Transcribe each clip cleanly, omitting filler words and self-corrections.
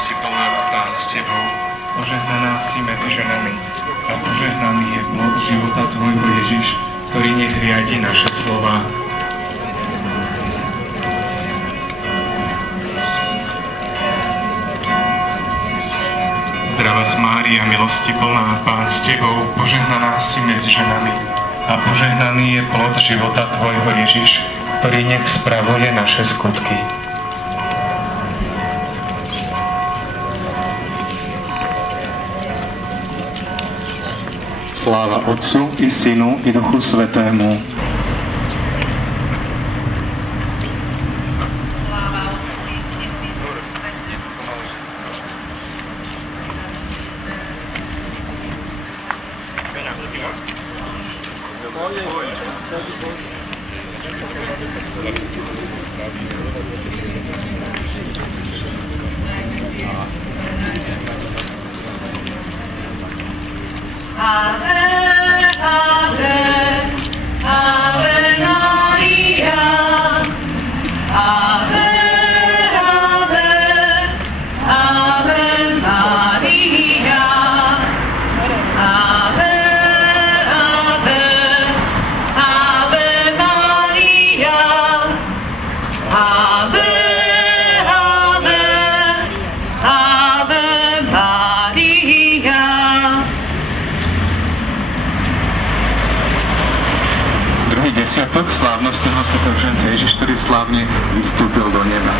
milosti plná, Pán s Tebou, požehnaná si medzi ženami a požehnaný je plod života Tvojho, Ježiš, ktorý nech riadi naše slová. Zdravá Mária, milosti plná, Pán s Tebou, požehnaná si medzi ženami a požehnaný je plod života Tvojho, Ježiš, ktorý nech spravuje naše skutky. Sláva Otcu i Synu i Duchu Svätému. Desiatok slávnostného svätovženca Ježiš, ktorý slávne vystúpil do neba.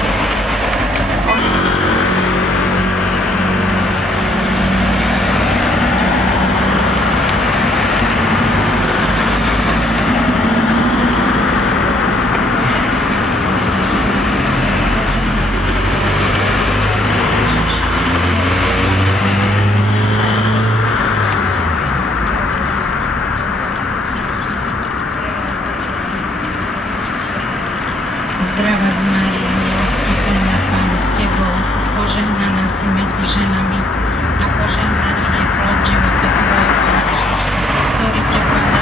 Zdravá Mária, milosti plná, Pán s Tebou, požehnaná si medzi ženami a požehnaný je plod života Tvojho, ktorý Teba dal.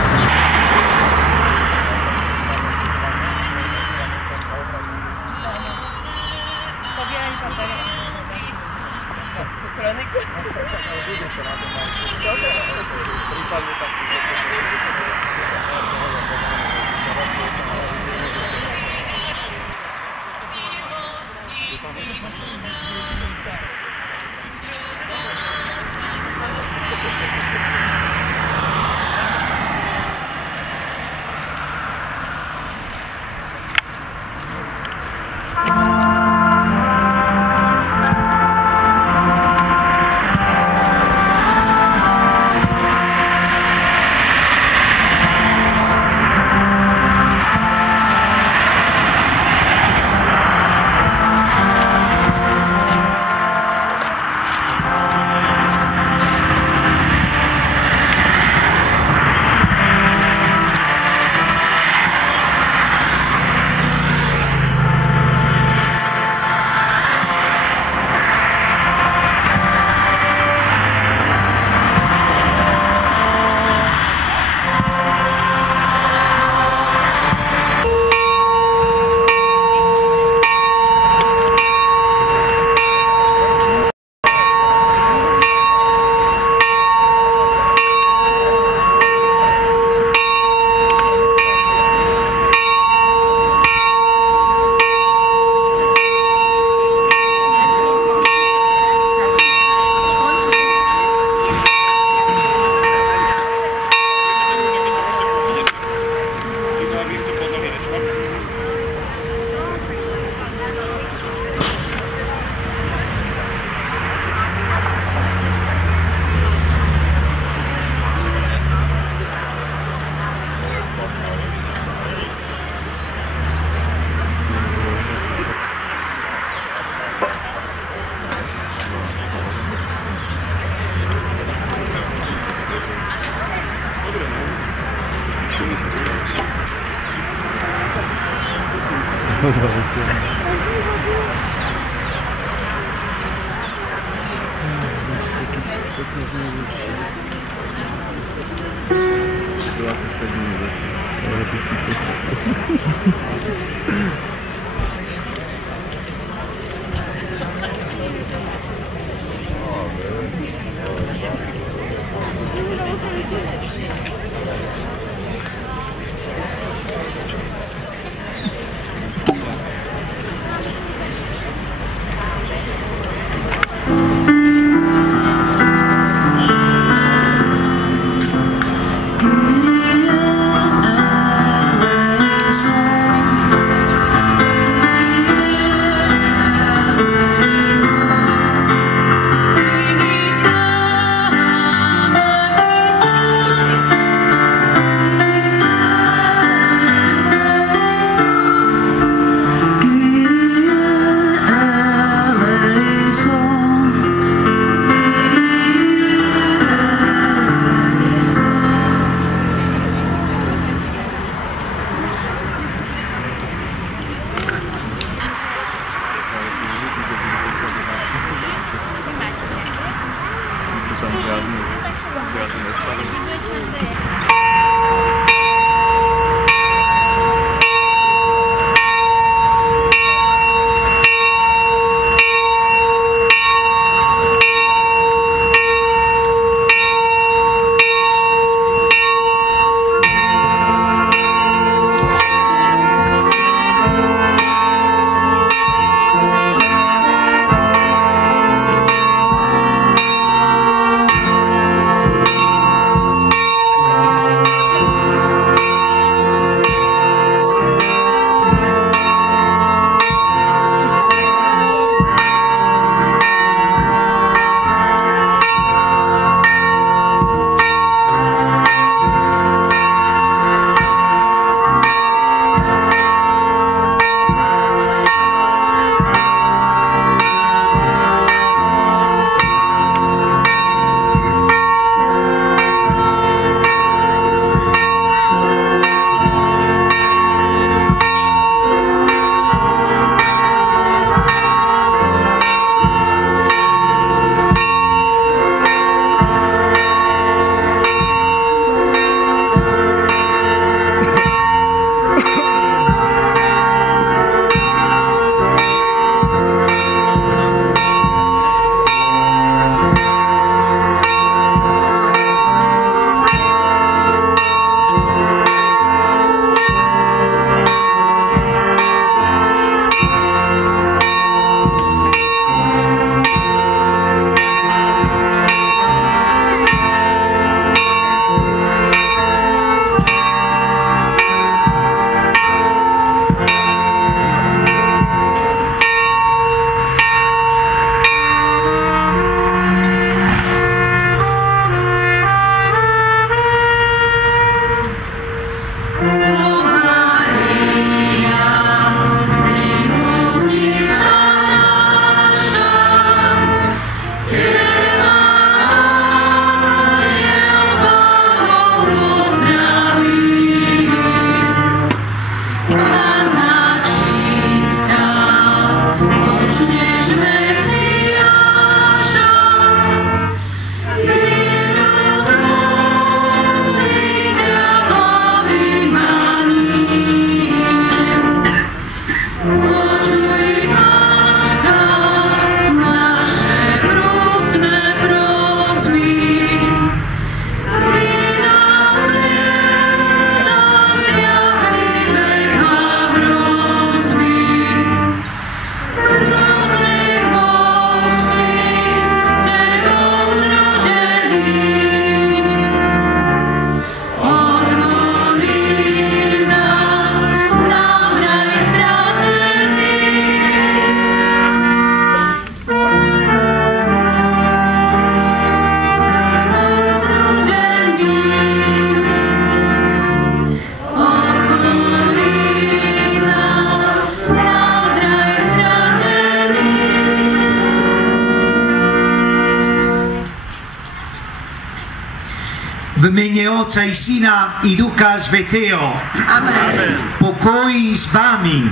V mene Otca i Syna i Ducha Svätého. Amen. Pokoj s vami.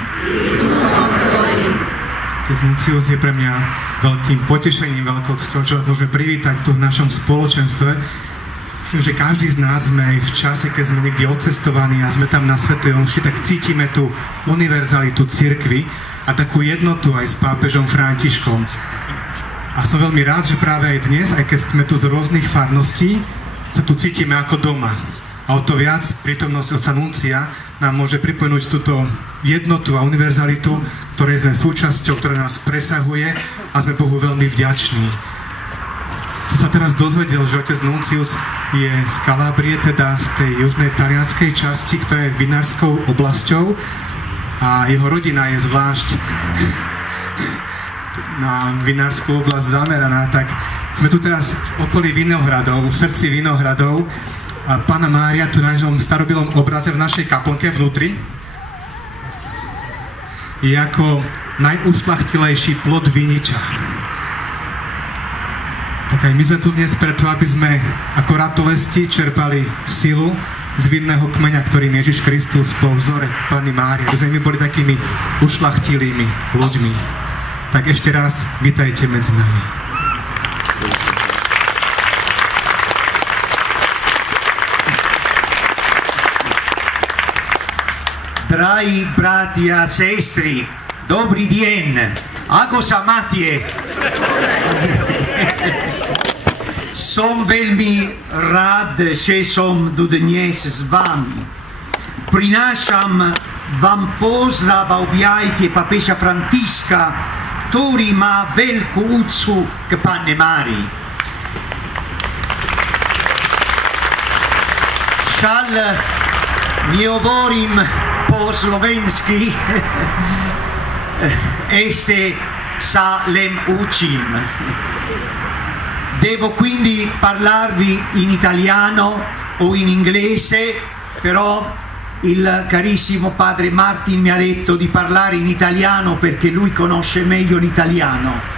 Nuncius je pre mňa veľkým potešením, veľkou cťou, čo vás môžeme privítať tu v našom spoločenstve. Myslím, že každý z nás sme v čase, keď sme niekde odcestovaní a sme tam na Svätej omši, tak cítime tú univerzalitu cirkvi a takú jednotu aj s pápežom Františkom. A som veľmi rád, že práve aj dnes, aj keď sme tu z rôznych farností, sa tu cítime ako doma. A o to viac prítomnosť otca Nuncia nám môže pripomenúť túto jednotu a univerzalitu, ktorej sme súčasťou, ktorá nás presahuje a sme Bohu veľmi vďační. Som sa teraz dozvedel, že otec Nuncius je z Kalábrie, teda z tej južnej talianskej časti, ktorá je vinárskou oblasťou a jeho rodina je zvlášť na vinárskú oblasť zameraná, tak sme tu teraz v okolí Vinohradov, v srdci Vinohradov a Panna Mária tu na našom starobilom obraze v našej kaplnke vnútri je ako najušľachtilejší plod viniča. Tak aj my sme tu dnes preto, aby sme ako ratolesti čerpali silu z vinného kmeňa, ktorým Ježiš Kristus po vzore Panny Márie. Aby sme my boli takými ušľachtilými ľuďmi. Tak ešte raz, vitajte medzi nami. Drahí bratia a sestry, dobrý deň, ako sa máte? Som veľmi rád, že som tu dnes s vami. Prinášam vám pozdrav a objajtie papeža Františka, ktorý má veľkú úctu k Panne Márii. Šal nehovorím po slovensky, este sa len učím. Devo quindi parlarvi in italiano o in inglese, però il carissimo padre Martin mi ha detto di parlare in italiano perché lui conosce meglio l'italiano.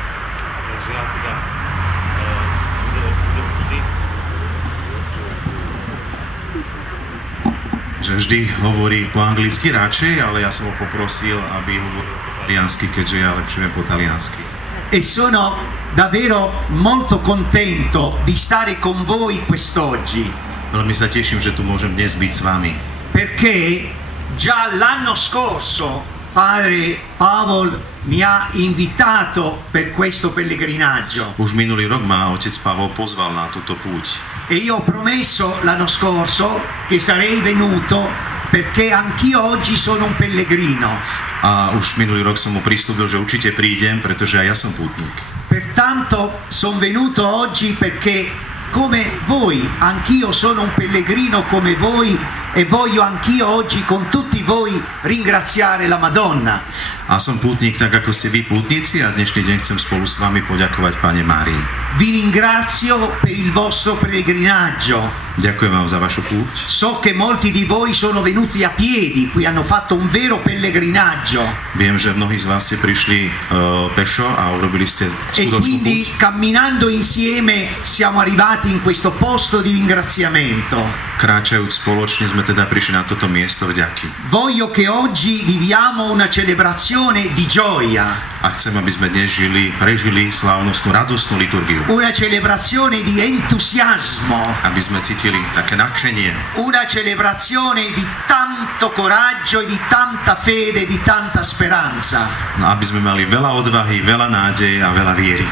Že vždy hovorí po anglicky radšej, ale ja som ho poprosil, aby hovoril po taliansky, keďže ja lepšie viem po taliansky. E sono davvero molto contento di stare con voi quest'oggi. Veľmi sa teším, že tu môžem dnes byť s vami. Perché già l'anno scorso padre Pavel mi ha invitato per questo pellegrinaggio. Už minulý rok ma otec Pavol pozval na túto púť. E io ho promesso l'anno scorso che sarei venuto perché anch'io oggi sono un pellegrino. A už minulý rok som mu pristúpil, že určite prídem, pretože aj ja som pútnik. Pertanto sono venuto oggi perché come voi, anch'io sono un pellegrino come voi e voglio anch'io oggi con tutti voi ringraziare la Madonna. A som pútnik tak, ako ste vy pútnici, a dnešný deň chcem spolu s vami poďakovať Panne Márii. Vi ringrazio per il vostro pellegrinaggio. Ďakujem vám za vašu púť. So che molti di voi sono venuti a piedi, qui hanno fatto un vero pellegrinaggio. Viem, že mnohí z vás ste prišli pešo a urobili ste E skutočnú quindi púť. camminando insieme siamo arrivati in questo posto di ringraziamento. Kráčajúc spoločne sme teda prišli na toto miesto vďaky. Voglio che oggi viviamo una celebrazione di gioia, A chcem, aby sme dnes prežili slávnostnú, radostnú liturgiu. una celebrazione di entusiasmo, Aby sme cítili také nadšenie. una celebrazione di tanto coraggio e di tanta fede, di tanta speranza. No, aby sme mali veľa odvahy, veľa nádeje a veľa viery.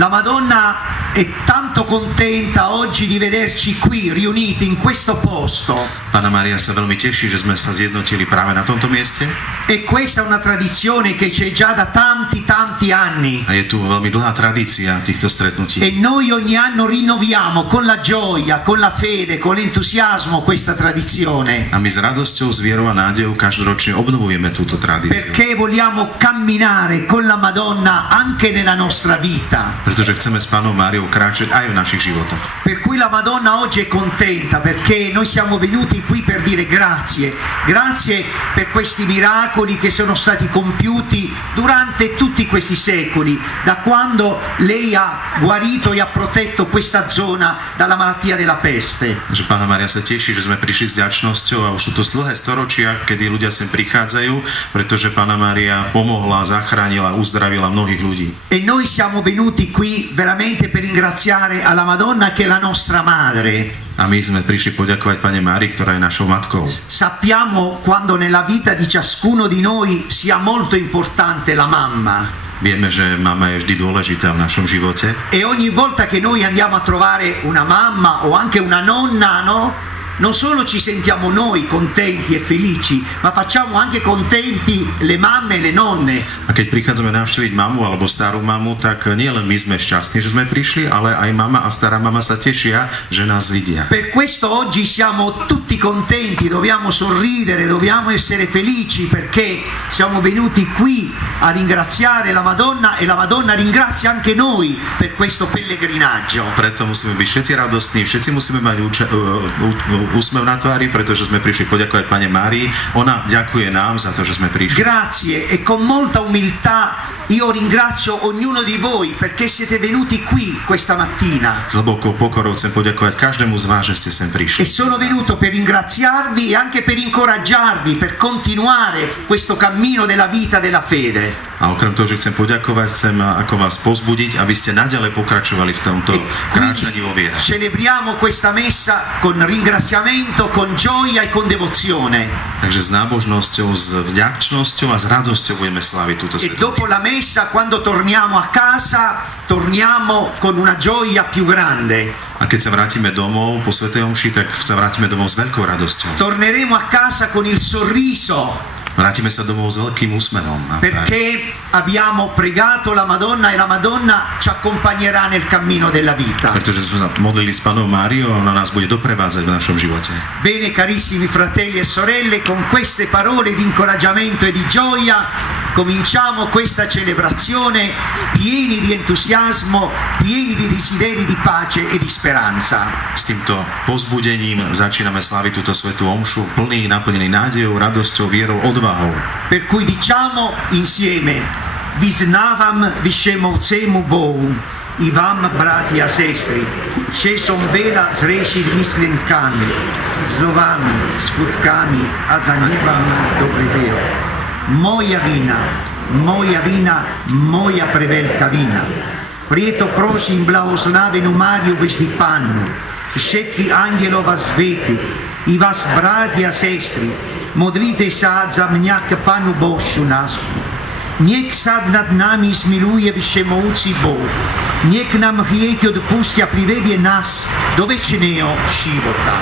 La Madonna è tanto contenta oggi di vederci qui riuniti in questo posto. Panna Mária sa veľmi teší, že sme sa zjednotili práve na tomto mieste. E questa è una tradizione che c'è già da tanti anni. A je tu veľmi dlhá tradícia týchto stretnutí. E noi ogni anno rinnoviamo con la gioia, con la fede, con l'entusiasmo questa tradizione. A my s radosťou, s vierou a nádejou každoročne obnovujeme túto tradíciu. Perché vogliamo camminare con la Madonna anche nella nostra vita. Pretože chceme s Pannou Máriou kráčať aj v našich životoch. Per cui la Madonna oggi è contenta perché noi siamo venuti qui per dire grazie. Grazie per questi miracoli che sono stati compiuti durante tutti questi secoli, da quando lei ha guarito e ha protetto questa zona dalla malattia della peste. Že Panna Mária sa teší, že sme prišli s vďačnosťou a už sú to dlhé storočia, kedy ľudia sem prichádzajú, pretože Panna Mária pomohla, zachránila, uzdravila mnohých ľudí. E noi siamo venuti qui veramente per ringraziare alla Madonna che è la nostra madre. A my sme prišli poďakovať Panne Márii, ktorá je našou matkou. Sappiamo quando nella vita di ciascuno di noi sia molto importante la mamma. Vieme, že mama je vždy dôležitá v našom živote. E ogni volta che noi andiamo a trovare una mamma o anche una nonna, no? Non solo ci sentiamo noi contenti e felici, ma facciamo anche contenti le mamme e le nonne. A keď prichádzame navštíviť mamu alebo starú mamu, tak nie len my sme šťastní, že sme prišli, ale aj mama a stará mama sa tešia, že nás vidia. Per questo oggi siamo tutti contenti, dobbiamo sorridere, dobbiamo essere felici perché siamo venuti qui a ringraziare la Madonna e la Madonna ringrazia anche noi per questo pellegrinaggio. Preto musíme byť všetci radostní, všetci musíme mať úsmev na tvári, pretože sme prišli poďakovať Panne Márii. Ona ďakuje nám za to, že sme prišli. Grazie, e con molta umiltà Io ringrazio ognuno di voi perché siete venuti qui questa mattina. S hlbokou pokorou chcem poďakovať každému z vás, že ste sem E prišli. sono venuto per ringraziarvi e anche per incoraggiarvi per continuare questo cammino della vita della fede. A okrem toho, že chcem poďakovať, chcem ako vás povzbudiť, aby ste naďalej pokračovali v tomto kráčaní vo viere. Celebriamo questa messa con ringraziamento, con gioia e con devozione. Takže s nábožnosťou, s vďačnosťou a s radosťou budeme sláviť túto E svätú dopo la messa, quando torniamo a casa, torniamo con una gioia più grande. A keď sa vrátime domov po svätej omši, tak sa vrátime domov s veľkou radosťou. Torneremo a casa con il sorriso, Vrátime sa domov s veľkým úsmevom na tvári. perché abbiamo pregato la Madonna e la Madonna ci accompagnerà nel cammino della vita. Pretože sme sa modlili s Pannou Máriou a ona nás bude doprevázať v našom živote. Bene, carissimi fratelli e sorelle, con queste parole di incoraggiamento e di gioia cominciamo questa celebrazione pieni di entusiasmo, pieni di desideri di pace e di speranza. S týmto povzbudením začíname sláviť túto svätú omšu, plný, naplnený nádejou, radosťou, vierou, odvahou. Per cui diciamo insieme: Visnavam vishemovcemu Bohu, Ivam bratia sestri, še som vela zrešil mislenkami, zlovami, skutkami, a zanivami dobriveo. Moja vina, moja prevelika vina. Prijeto prosim blagoslavenu Mariju vesti pannu, všetky angelov vas veti, i vas bratia sestri, modlite sa za mňa k Panu Božu nášmu. Niech sad nad nami zmiluje všemovúci Boh. Niech nám hrieky odpustí a privedie nás do večného života.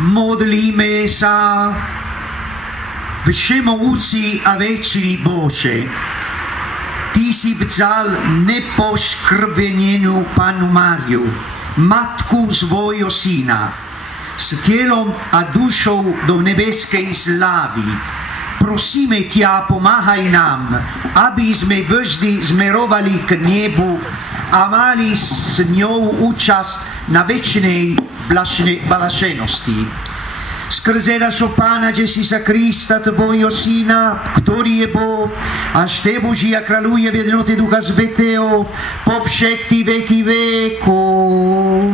Modlíme sa. Všemovúci a večný Bože, Ty si vzal nepoškrvenenú Pannu Máriu, matku svojho syna, s tielom a dušou do nebeskej slávy. Prosíme ťa, pomáhaj nám, aby sme vždy smerovali k nebu a mali s ňou účasť na večnej blaženosti. Skrze našho Pána Ježíša Krista, tvojho Syna, ktorý je Boh a šte Boží a kráľuje v jednote Ducha Svätého po všetky veky vekov.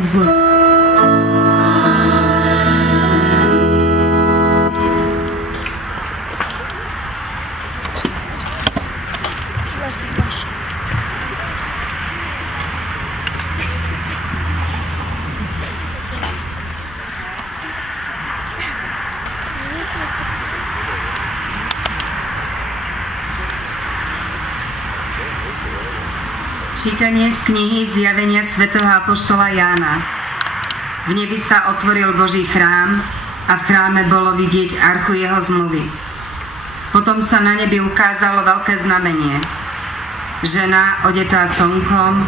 Čítanie z knihy Zjavenia svätého apoštola Jána. V nebi sa otvoril Boží chrám a v chráme bolo vidieť archu jeho zmluvy. Potom sa na nebi ukázalo veľké znamenie. Žena odetá slnkom,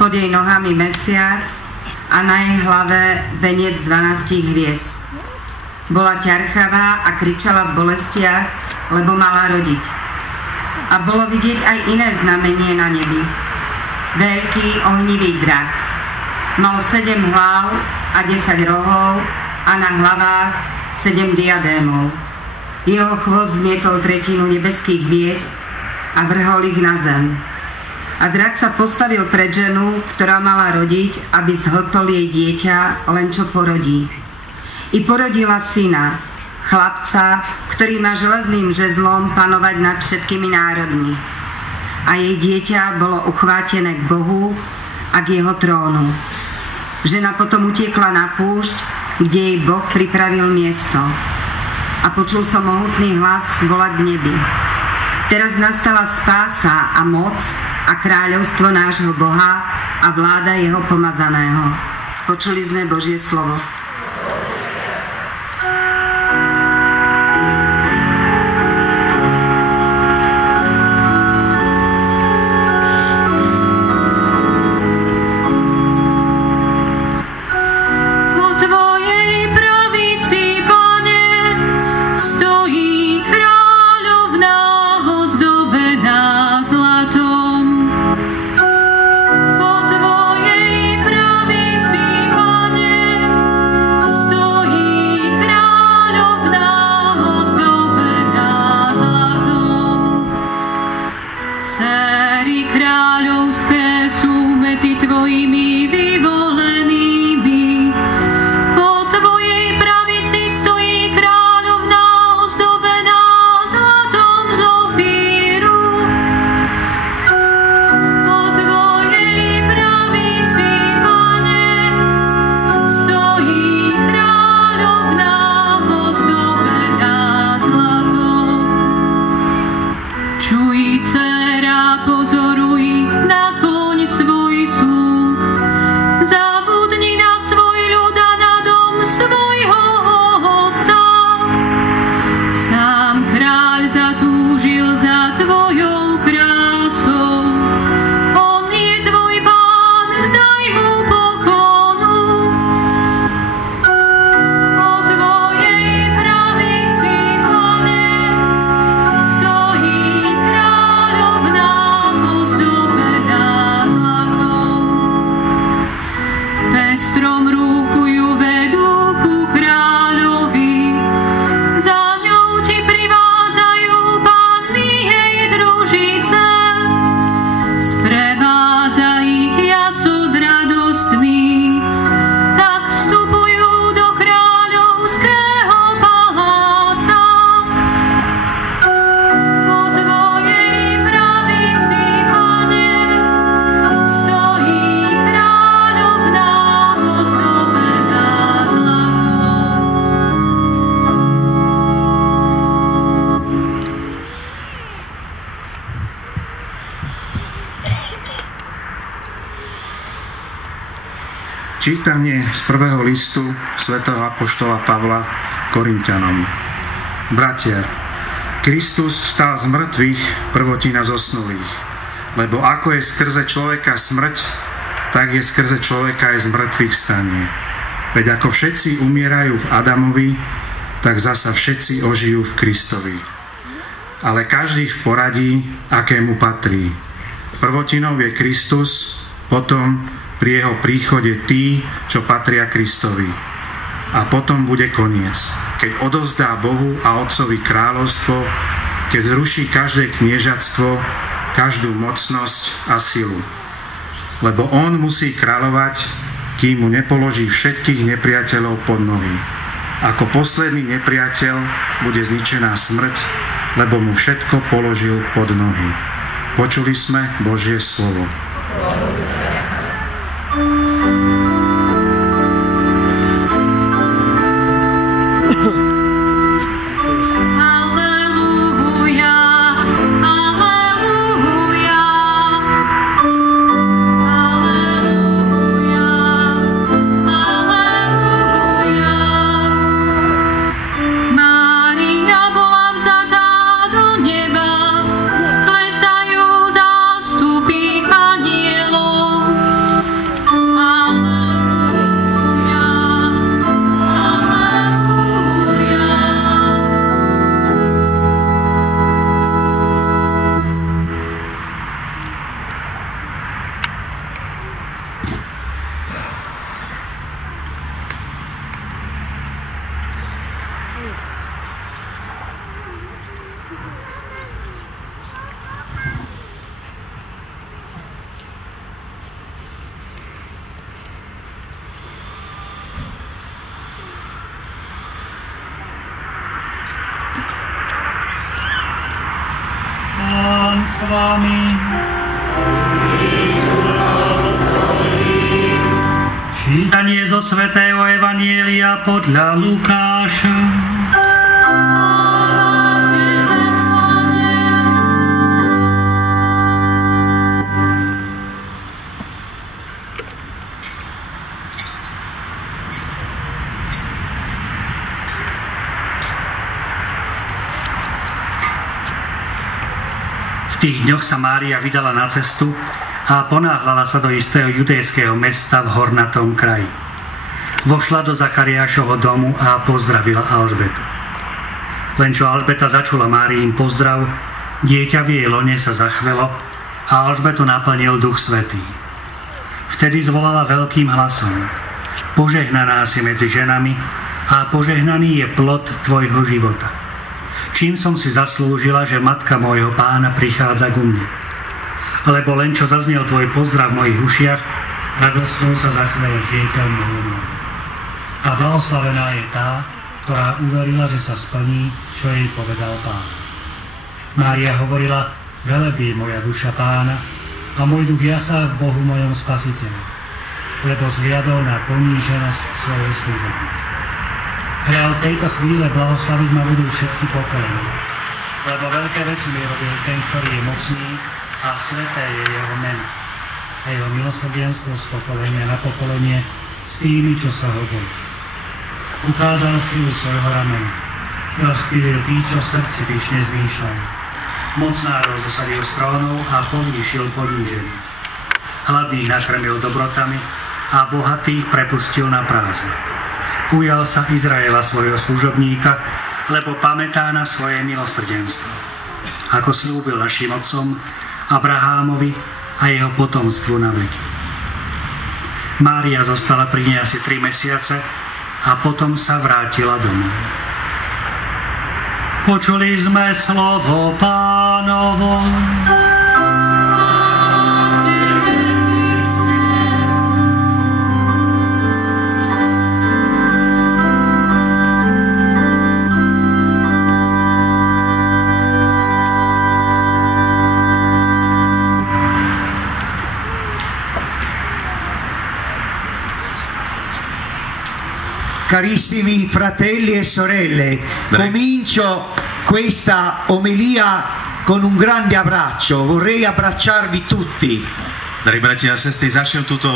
pod jej nohami mesiac a na jej hlave veniec 12 hviezd. Bola ťarchavá a kričala v bolestiach, lebo mala rodiť. A bolo vidieť aj iné znamenie na nebi. Veľký ohnivý drak. Mal 7 hlav a 10 rohov a na hlavách 7 diadémov. Jeho chvost zmietol tretinu nebeských hviezd a vrhol ich na zem. A drak sa postavil pred ženu, ktorá mala rodiť, aby zhltol jej dieťa, len čo porodí. I porodila syna, chlapca, ktorý má železným žezlom panovať nad všetkými národmi. A jej dieťa bolo uchvátené k Bohu a k jeho trónu. Žena potom utiekla na púšť, kde jej Boh pripravil miesto. A počul som mohutný hlas volať k nebi. Teraz nastala spása a moc a kráľovstvo nášho Boha a vláda jeho pomazaného. Počuli sme Božie slovo. Čítanie z prvého listu svätého apoštola Pavla Korinťanom. Bratia, Kristus vstal z mŕtvych, prvotina zosnulých. Lebo ako je skrze človeka smrť, tak je skrze človeka aj z mŕtvych vstanie. Veď ako všetci umierajú v Adamovi, tak zasa všetci ožijú v Kristovi. Ale každý v poradí, akému patrí. Prvotinou je Kristus, potom pri jeho príchode tí, čo patria Kristovi. A potom bude koniec, keď odovzdá Bohu a Otcovi kráľovstvo, keď zruší každé kniežatstvo, každú mocnosť a silu. Lebo on musí kráľovať, kým mu nepoloží všetkých nepriateľov pod nohy. Ako posledný nepriateľ bude zničená smrť, lebo mu všetko položil pod nohy. Počuli sme Božie slovo. s vami. Čítanie zo svätého Evanjelia podľa Lukáša. V tých dňoch sa Mária vydala na cestu a ponáhľala sa do istého judejského mesta v hornatom kraji. Vošla do Zachariášovho domu a pozdravila Alžbetu. Len čo Alžbeta začula Máriin pozdrav, dieťa v jej lone sa zachvelo a Alžbetu naplnil Duch Svätý. Vtedy zvolala veľkým hlasom: Požehnaná si medzi ženami a požehnaný je plod tvojho života. Čím som si zaslúžila, že matka môjho pána prichádza ku mne. Lebo len čo zaznel tvoj pozdrav v mojich ušiach, radostnou sa zachvelo dieťa v mojom lone. A blahoslavená je tá, ktorá uverila, že sa splní, čo jej povedal Pán. Mária hovorila: Velebí moja duša Pána a môj duch jasá v Bohu mojom Spasiteľu, lebo zhliadol na poníženosť svojej služobnice. Hľa od tejto chvíle blahoslaviť ma budú všetky pokolenia, lebo veľké veci mi robil ten, ktorý je mocný, a sveté je jeho meno. A jeho milosrdenstvo z pokolenia na pokolenie s tými, čo sa ho bojí. Ukázal silu svojho ramena. Rozptýlil tí, čo v srdci pyšne zmýšľajú. Mocnárov zosadil z trónov a povýšil ponížených. Hladných nakrmil dobrotami a bohatých prepustil na prázdno. Ujal sa Izraela svojho služobníka, lebo pamätá na svoje milosrdenstvo. Ako slúbil našim otcom Abrahámovi a jeho potomstvu na veky. Mária zostala pri nej asi 3 mesiace a potom sa vrátila domov. Počuli sme slovo Pánovo. Carissimi fratelli e sorelle, comincio questa omelia con un grande abbraccio, vorrei abbracciarvi tutti. Drahí bratia a sestry, začnem túto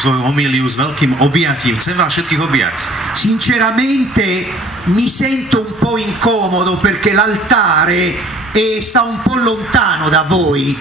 svoju homíliu s veľkým objatím. Chcem vás všetkých objať. Sinceramente mi sento un po' incomodo perché l'altare sta un po' lontano da voi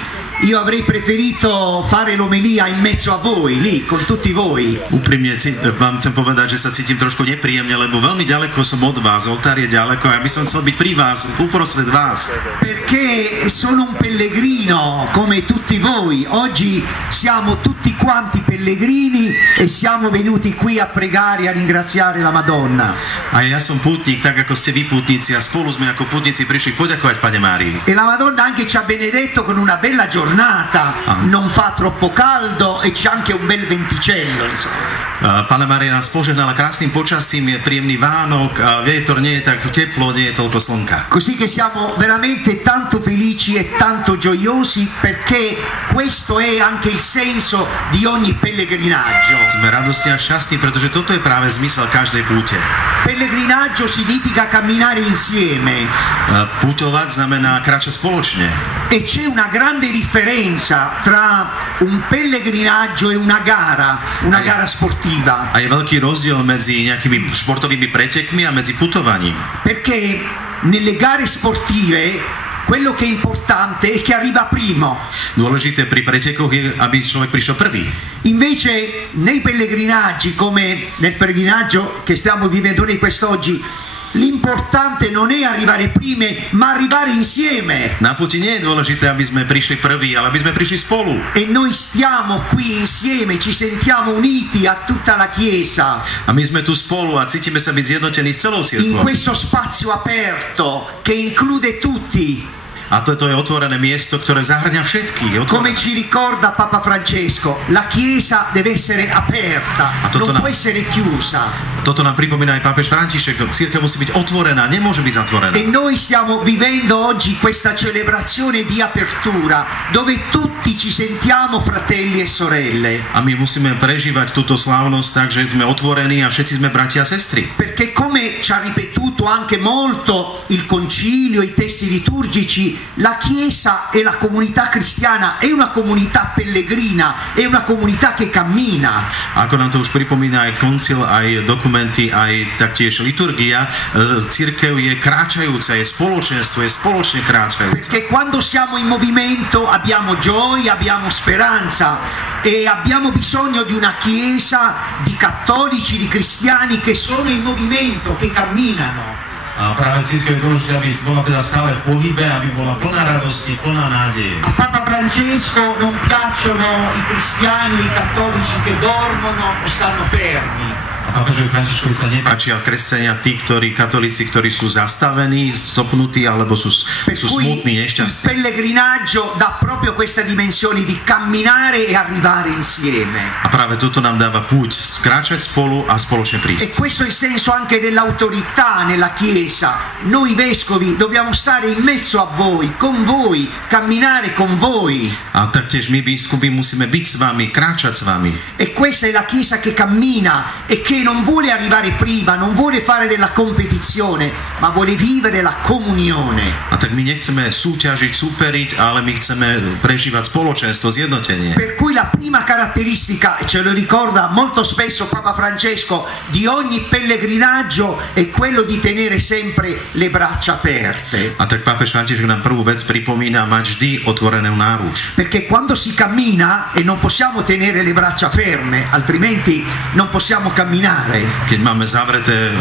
io avrei preferito fare l'omelia in mezzo a voi, lì, con tutti voi. Úprimne vám chcem povedať, že sa cítim trošku nepríjemne, lebo veľmi ďaleko som od vás, oltár je ďaleko a ja by som chcel byť pri vás, uprostred vás. Perché sono un pellegrino come tutti voi. Oggi siamo tutti quanti pellegrini e siamo venuti qui a pregare e a ringraziare la Madonna. A ja som pútnik, tak ako ste vy pútnici a spolu sme ako pútnici prišli poďakovať Pane Márii. E la Madonna anche ci ha benedetto con una bella giornata, non fa troppo caldo e c'è anche un bel venticello, insomma. Pane Mária nás požehnala krásnym počasím, je príjemný Vánok a vietor nie je tak teplo, nie je toľko slnka. Così che siamo veramente tanto felici e tanto gioiosi perché questo è anche il senso di ogni pellegrinaggio. Sme radostní a šťastní, pretože toto je práve zmysel každej púte. Pellegrinaggio significa camminare insieme. Putovať znamená kráčať spoločne. E c'è una grande differenza tra un pellegrinaggio e una gara sportiva. A je veľký rozdiel medzi nejakými športovými pretekmi a medzi putovaním. Perché nelle gare sportive quello che è importante è che arriva primo. Dôležité pri pretekoch je, aby človek prišiel prvý. Invece nei pellegrinaggi, come nel pellegrinaggio che stiamo vivendo noi quest'oggi, l'importante non è arrivare prime, ma arrivare insieme. Na puti nie je dôležité, aby sme prišli prví, ale aby sme prišli spolu. E noi stiamo qui insieme, ci sentiamo uniti a tutta la Chiesa. A my sme tu spolu a cítime sa byť zjednotení s celou cirkvou. In questo spazio aperto che include tutti. A toto je otvorené miesto, ktoré zahrňa všetkých. Come ci ricorda Papa Francesco, la Chiesa deve essere aperta, non può essere chiusa. Toto nám pripomína aj pápež František, cirkev musí byť otvorená, nemôže byť zatvorená. E noi stiamo vivendo oggi questa celebrazione di apertura, dove tutti ci sentiamo fratelli e sorelle. A my musíme prežívať túto slávnosť tak, že sme otvorení a všetci sme bratia a sestry. Perché come ci ha ripetuto anche molto il concilio, i testi liturgici, la Chiesa e la comunità cristiana è una comunità pellegrina, è una comunità che cammina. Ako nám to už pripomína aj koncil, aj dokumenty, aj taktiež liturgia, cirkev je kráčajúca, je spoločenstvo, je spoločne kráčajúca. Perché quando siamo in movimento abbiamo gioia, abbiamo speranza e abbiamo bisogno di una Chiesa di cattolici, di cristiani che sono in movimento, che camminano. A práve cirkev je dôležité, aby bola teda stále v pohybe, aby bola plná radosti, plná nádeje. A Papa Francesco non piacciono i cristiani, i cattolici che dormono o stanno fermi. A pápežovi Františkovi sa nepáčia kresťania, tí, katolíci, ktorí sú zastavení, zopnutí alebo sú smutní, nešťastní. Il pellegrinaggio dà proprio questa dimensione di camminare e arrivare insieme. A práve toto nám dáva púť, kráčať spolu a spoločne prísť. E questo è il senso anche dell'autorità nella Chiesa. Noi vescovi dobbiamo stare in mezzo a voi, con voi, camminare con voi. A taktiež my biskupi musíme byť s vami, kráčať s vami. E questa è la Chiesa che cammina e che non vuole arrivare prima, non vuole fare della competizione, ma vuole vivere la comunione. A tak my nechceme súťažiť, superiť, ale my chceme prežívať spoločenstvo, zjednotenie. Per cui la prima caratteristica, e ce lo ricorda molto spesso Papa Francesco, di ogni pellegrinaggio è quello di tenere sempre le braccia aperte. A tak pápež František nám prvú vec pripomína mať vždy otvorenú náruč. Perché quando si cammina e non possiamo tenere le braccia ferme, altrimenti non possiamo camminare. Keď máme zavreté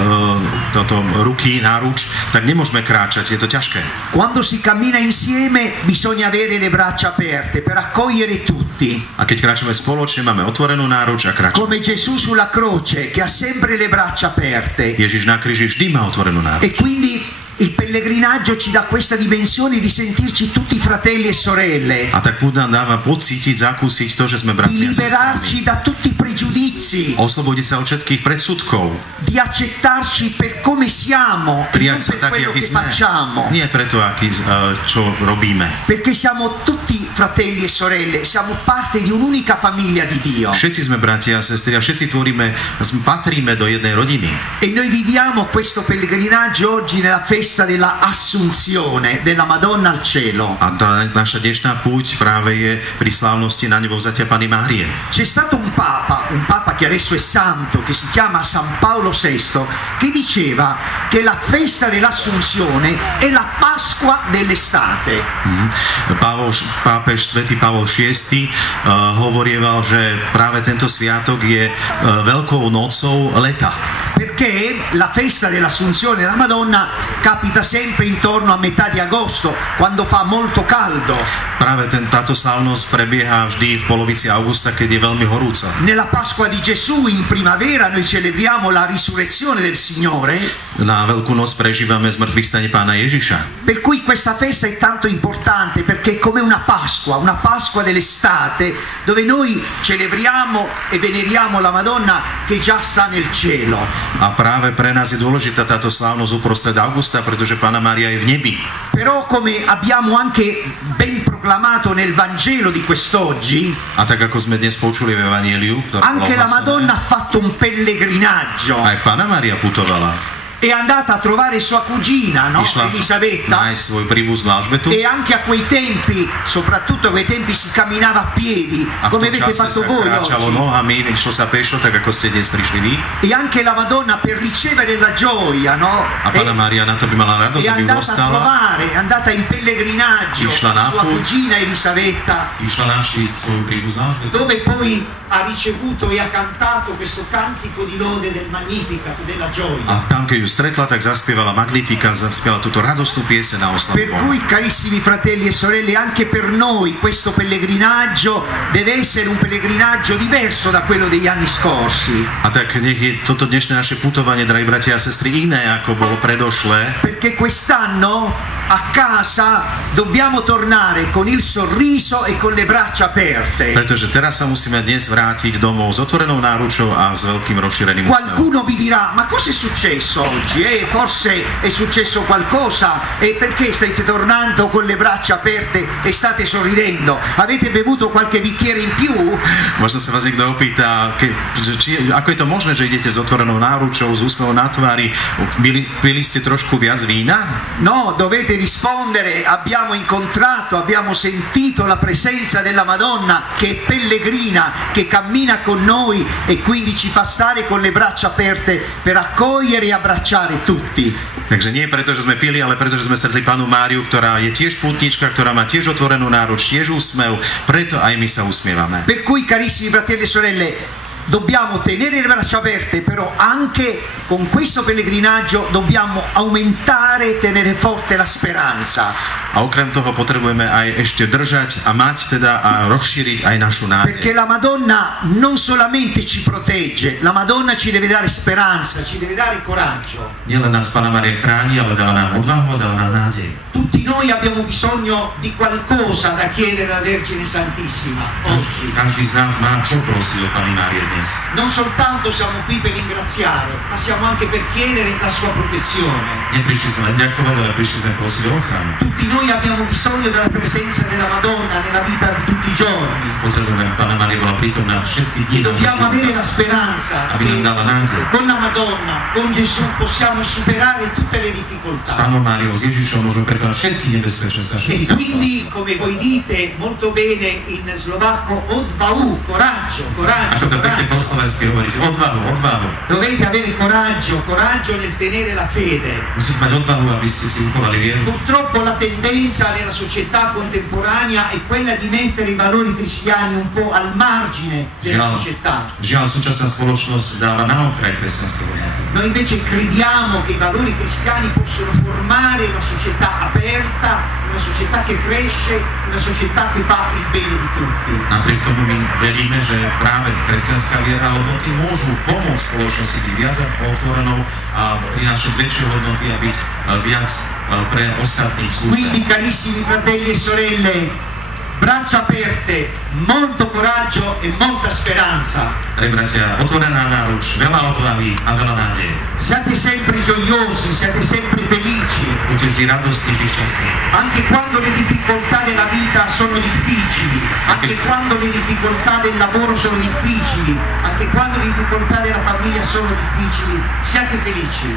ruky, náruč, tak nemôžeme kráčať, je to ťažké. Quando si cammina insieme bisogna avere le braccia aperte per accogliere tutti. A keď kráčame spoločne, máme otvorenú náruč a kráčame. Come Gesù sulla croce che ha sempre le braccia aperte. Ježiš na kríži vždy má otvorenú náruč. E quindi il pellegrinaggio ci dà questa dimensione di sentirci tutti fratelli e sorelle. A tak púť nám dáva pocítiť, zakúsiť to, že sme bratia a sestrami. Di liberarci da tutti i pregiudizi. Oslobodiť sa od všetkých predsudkov. Di accettarci per come siamo, prijať non per quello che facciamo. Nie preto, čo robíme. Perché siamo tutti fratelli e sorelle, siamo parte di un'unica famiglia di Dio. Všetci sme bratia a sestry a všetci patríme do jednej rodiny. E noi viviamo questo pellegrinaggio oggi nella festa della Assunzione della Madonna al cielo. A tá naša dnešná púť práve je pri slávnosti na nebo vzatia Panny Márie. C'è stato un un papa che adesso è santo, che si chiama San Paolo VI, che diceva che la festa dell'Assunzione è la Pasqua dell'estate. Pápež svätý Pavol VI hovorieval, že práve tento sviatok je veľkou nocou leta. Perché la festa dell'Assunzione della Madonna capita sempre intorno a metà di agosto, quando fa molto caldo. Práve táto slávnosť prebieha vždy v polovici augusta, keď je veľmi horúco. Nella Pasqua di Gesù in primavera noi celebriamo la risurrezione del Signore. Na Veľkú noc prežívame zmŕtvychvstanie Pána Ježiša. Per cui questa festa è tanto importante, perché è come una Pasqua dell'estate, dove noi celebriamo e veneriamo la Madonna che già sta nel cielo. A práve pre nás je dôležitá táto slávnosť uprostred augusta, pretože Panna Mária je v nebi. Però come abbiamo anche ben proclamato nel Vangelo di quest'oggi, a tak ako sme dnes počuli v Evangeliu, anche la Madonna ha fatto un pellegrinaggio. Aj Panna Mária putovala. È andata a trovare sua cugina, no? Elisabetta, e anche a quei tempi, soprattutto a quei tempi, si camminava a piedi, come avete fatto voi oggi. E anche la Madonna, per ricevere la gioia, no? È andata in pellegrinaggio con sua cugina Elisabetta, dove poi ha ricevuto e ha cantato questo cantico di lode del Magnificat, della gioia. Stretla, tak zaspievala Magnificat, zaspievala túto radostnú pieseň na oslavu Boha. Per cui, carissimi fratelli e sorelle, anche per noi questo pellegrinaggio deve essere un pellegrinaggio diverso da quello degli anni scorsi. A tak nech je toto dnešné naše putovanie, drahí bratia a sestry, iné ako bolo predošlé. Perché quest'anno a casa dobbiamo tornare con il sorriso e con le braccia aperte. Pretože teraz sa musíme dnes vrátiť domov s otvorenou náručou a s veľkým rozšíreným úsmevom. Qualcuno vi dirà: ma cosa è successo oggi? Forse è successo qualcosa, e perché state tornando con le braccia aperte e state sorridendo? Avete bevuto qualche bicchiere in più? Možno sa vás niekto opýta, ako je to možné, že idete s otvorenou náručou, s úsmevom na tvári, pili ste trošku viac vína? No, dovete rispondere: abbiamo sentito la presenza della Madonna, che è pellegrina, che cammina con noi e quindi ci fa stare con le braccia aperte per accogliere e abbracciare tutti. Takže nie preto, že sme pili, ale preto, že sme stretli Pannu Máriu, ktorá je tiež pútnička, ktorá má tiež otvorenú náruč, tiež úsmev, preto aj my sa usmievame. Per cui, carissimi fratelli e sorelle, dobbiamo tenere le braccia aperte, però anche con questo pellegrinaggio dobbiamo aumentare e tenere forte la speranza. A okrem toho potrebujeme aj ešte držať a mať teda a rozšíriť aj našu nádej. Perché la Madonna non solamente ci protegge, la Madonna ci deve dare speranza, ci deve dare coraggio. Nielen nás Panna Mária chráni, ale dáva nám odvahu, dáva nám nádej. Tutti noi abbiamo bisogno di qualcosa da chiedere alla Vergine Santissima oggi. Každý z nás má čo prosiť od Panny Márie dnes. Non soltanto siamo qui per ringraziare, ma siamo anche per chiedere la sua protezione. Neprišli sme len ďakovať, ale prišli sme prosiť o ochranu. Tutti noi abbiamo bisogno della presenza della Madonna nella vita di tutti i giorni. Potrebujeme, Panna Mária bola prítomná všetky dni. Dobbiamo avere la speranza aby nám dala nádej. Con la Madonna, con Gesù possiamo superare tutte le difficoltà. S Pannou Máriou, s Ježišom môžeme prekonať všetky nebezpečenstva. E quindi, come voi dite molto bene in slovacco, odvahu, coraggio. Ako to pekne po slovensky hovoriť, odvahu. Dovete avere coraggio nel tenere la fede. Musíte mať odvahu, aby ste si uchovali vieru. Purtroppo la tendenza nella società contemporanea è quella di mettere i valori cristiani un po' al margine della società. Žiaľ, súčasná spoločnosť dáva na okraj kresťanské hodnoty. Noi invece crediamo che i valori cristiani possono formare una società aperta, una società che cresce, una società che fa il bene di tutti. Napriek tomu my veríme, že práve kresťanská viera a hodnoty môžu pomôcť spoločnosti byť viac otvorenou a prinášať väčšie hodnoty a byť viac pre ostatných službách. Quindi, carissimi fratelli e sorelle, braccia aperte, molto coraggio e molta speranza. Bratia, otvorená náruč, veľa odvahy a veľa nádeje. Siate sempre gioiosi, siate sempre felici. Buďte vždy radostní, vždy šťastní. Anche quando le difficoltà della vita sono difficili, anche quando le difficoltà del lavoro sono difficili, anche quando le difficoltà della famiglia sono difficili, siate felici.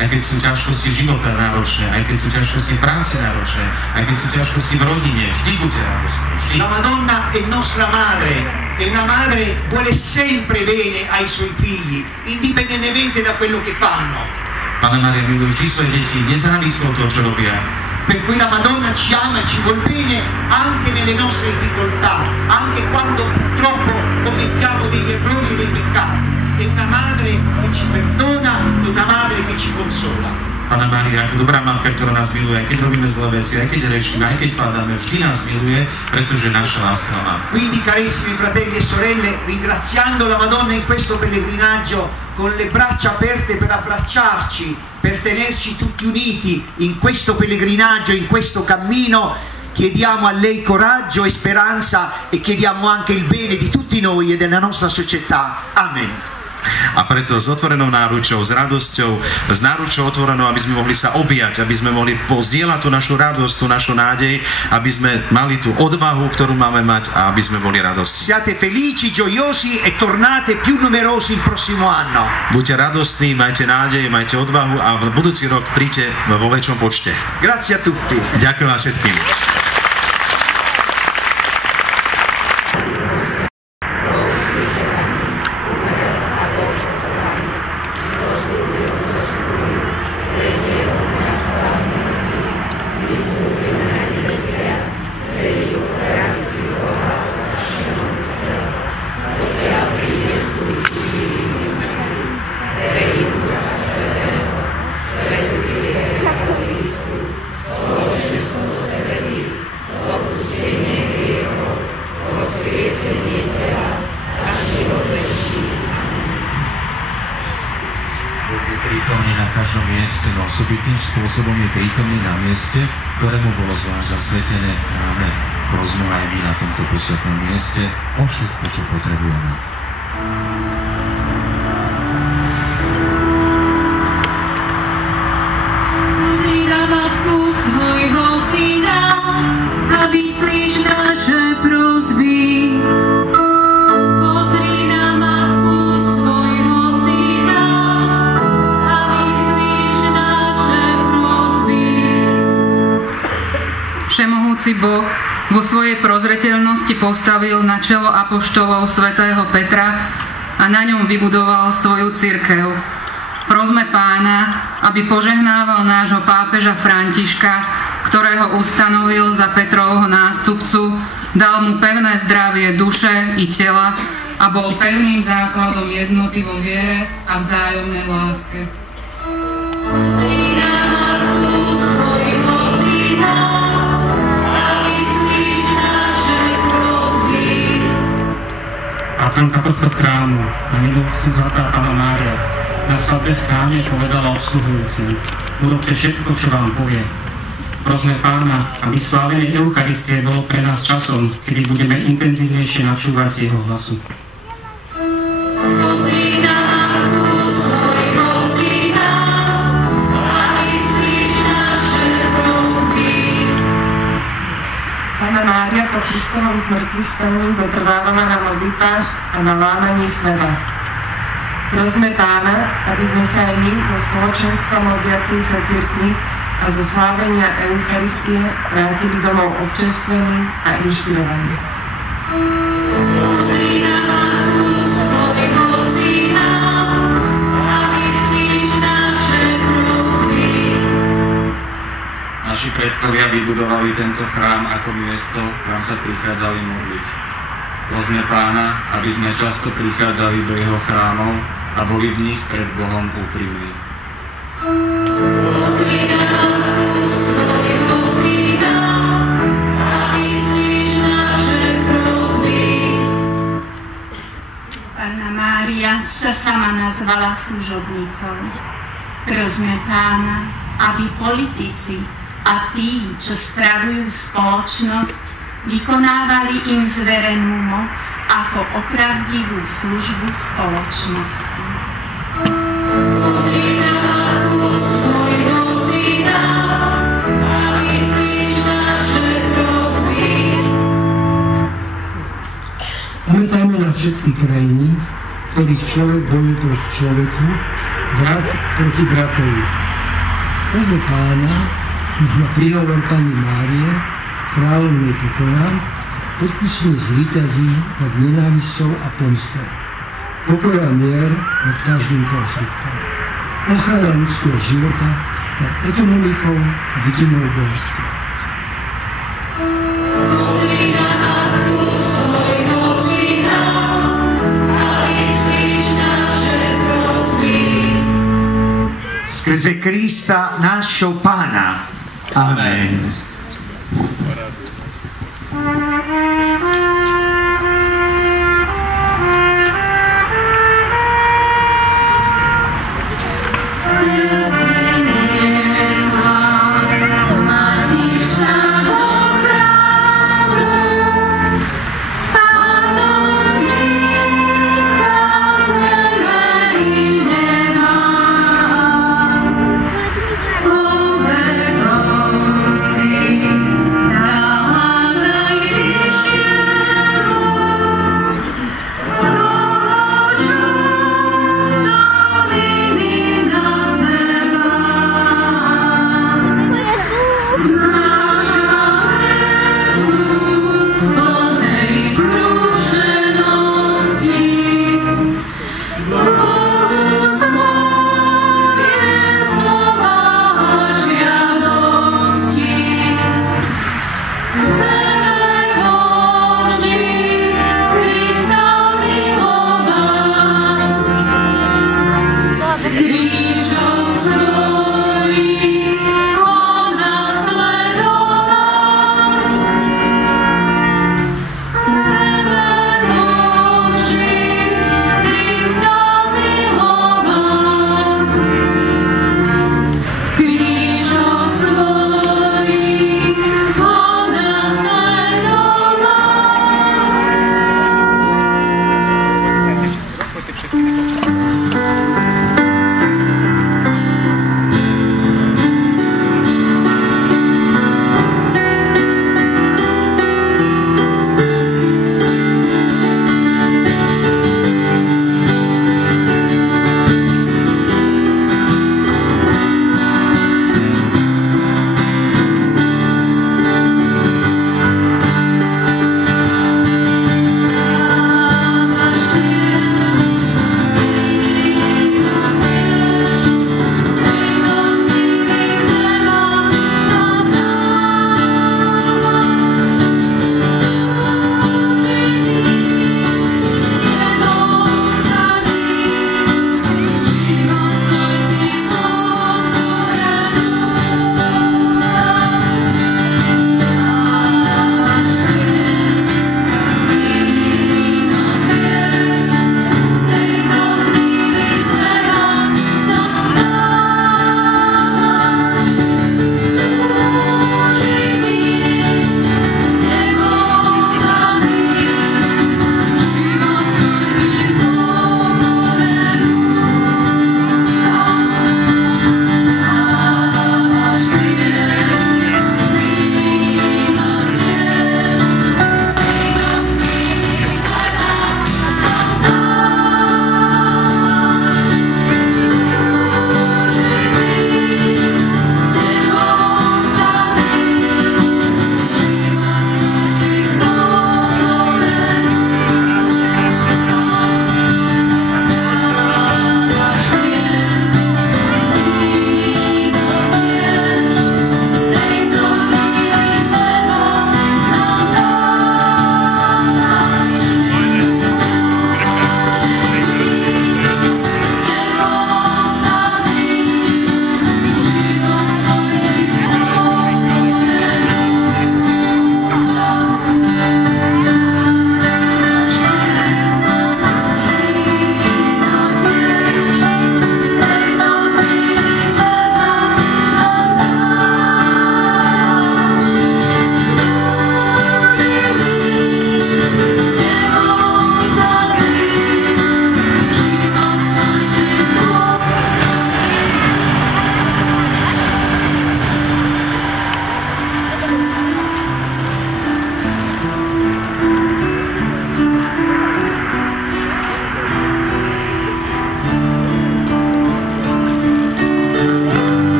aj keď sú ťažkosti života náročné, aj keď sú ťažkosti práce náročné, aj keď sú ťažkosti v rodine, vždy buďte radostní. Vždy. La Madonna è nostra madre, e una madre vuole sempre bene ai suoi figli, indipendentemente da quello che fanno. Panna Mária miluje vždy svoje deti, nezávislo od toho, čo robia. Per cui la Madonna ci ama e ci vuol bene anche nelle nostre difficoltà, anche quando purtroppo commettiamo degli errori e dei peccati. È una madre che ci perdona, è una madre che ci consola. Panna Mária, ako dobrá matka, ktorá nás miluje, aj keď robíme zlé veci, aj keď rešíme, aj keď padáme, vždy nás miluje, pretože naša láska má. Quindi, carissimi fratelli e sorelle, ringraziando la Madonna in questo pellegrinaggio, con le braccia aperte per abbracciarci, per tenerci tutti uniti in questo pellegrinaggio, in questo cammino, chiediamo a lei coraggio e speranza e chiediamo anche il bene di tutti noi e della nostra società. Amen. A preto s otvorenou náručou, s radosťou, s náručou otvorenou, aby sme mohli sa objať, aby sme mohli pozdieľať tú našu radosť, tú našu nádej, aby sme mali tú odvahu, ktorú máme mať a aby sme boli radostní. Siate felici, gioiosi e tornate più numerosi il prossimo anno. Buďte radostní, majte nádej, majte odvahu a v budúci rok príďte vo väčšom počte. Grazie a tutti. Ďakujem vám všetkým. Osobitým spôsobom je prítomný na mieste, ktorému bolo zvlášť zasvetené práve. Prosme aj my na tomto posvetnom mieste o všetko, čo potrebujeme. Pozri na matku svojho syna a vyslíš naše prosby. Všemohúci Boh vo svojej prozreteľnosti postavil na čelo apoštolov svätého Petra a na ňom vybudoval svoju cirkev. Prosme Pána, aby požehnával nášho pápeža Františka, ktorého ustanovil za Petrovho nástupcu, dal mu pevné zdravie duše i tela a bol pevným základom jednoty vo viere a vzájomnej láske. Patronka tohto chrámu a milosrdná Panna Mária na svadbe v chráme povedala obsluhujúcim: urobte všetko, čo vám povie. Prosme Pána, aby slávenie Eucharistie bolo pre nás časom, kedy budeme intenzívnejšie načúvať jeho hlasu. Panna Mária po Kristovom zmŕtvychvstaní zotrvávala na modlitbách a na lámaní chleba. Prosme Pána, aby sme sa aj my zo spoločenstva modliacej sa cirkvi a zo slávenia Eucharistie vrátili domov občerstvení a inšpirovaní. Naši predkovia vybudovali tento chrám ako miesto, kam sa prichádzali modliť. Prosme Pána, aby sme často prichádzali do jeho chrámov a boli v nich pred Bohom úprimní. Panna Mária sa sama nazvala služobnicou. Prosme Pána, aby politici a tí, čo spravujú spoločnosť, vykonávali im zverenú moc ako opravdivú službu spoločnosti. Pozri na matku svojho syna a vyslíš naše prosby. Pamätajme na všetky krajiny, ktorých človek bojuje proti človeku, brat proti bratovi. Prosme Pána, nech ma prihovor Panny Márie, kráľovnej pokoja, odpustne zvíťazí nad nenávisťou a pomstou. Pokoj a mier nad každým konfliktom. Ochrana ľudského života nad ekonomikou a vidinou božstva. Skrze Krista, nášho Pána. Amen. Oh,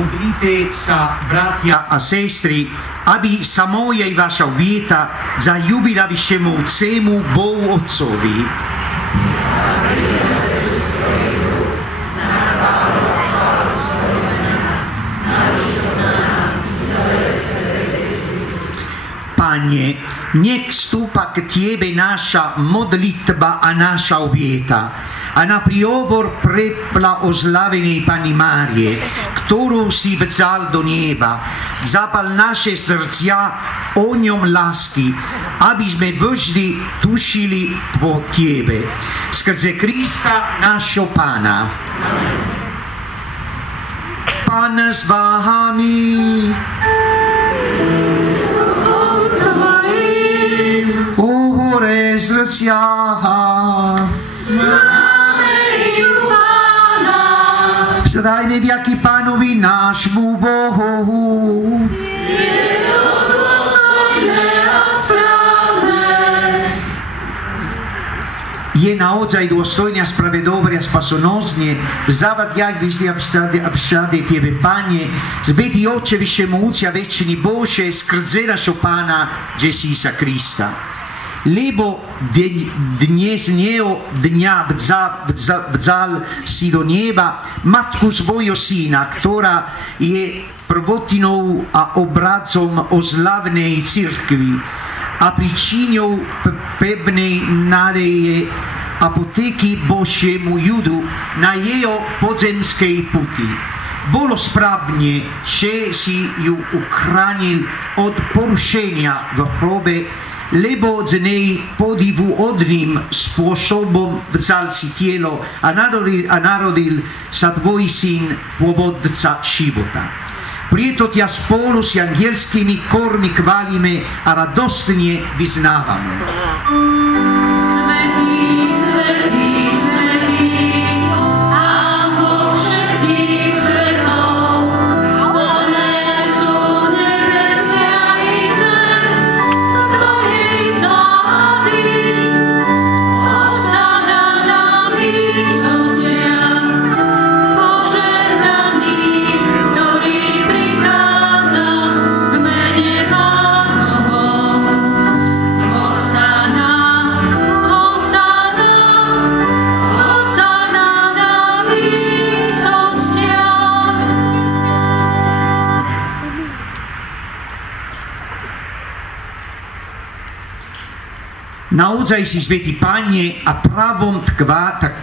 modlite sa, bratia a sestry, aby sa moja i vaša oběta zajúbila všemovcému Bohu Otcovi. Pane, nech vstúpa k Tebe naša modlitba a naša oběta a na prihovor preplaoslavenej Panny Márie, ktorú si vzal do neba, zapal naše srdcia ohňom lásky, aby sme vždy tušili po Tebe. Skrze Krista našho Pána. Pán s vámi. Srdcia. Vzdajme vďaky Pánovi nášmu Bohu. Je to dôstojné a správne. Je naozaj dôstojné a spravedlivé a spasonosne vzdávať vďak a všade Tebe, Pane, Svätý Otče všemohúci a večný Bože, skrze našho Pána Ježíša Krista. Lebo dnesného dňa vzal si do neba matku svojho syna, ktorá je prvotinou a obrazom oslavnej cirkvi a príčinou pevnej nádeje a poteky Božiemu ľudu na jeho podzemskej puti. Bolo správne, že si ju uchránil od porušenia v hrobe, lebo z nej podivuhodným spôsobom vzal si telo a narodil sa tvoj syn, pôvodca života. Preto ťa spolu s angelskými kormi chválime a radostne vyznávame. Naozaj si, Svätý Pane, a pravom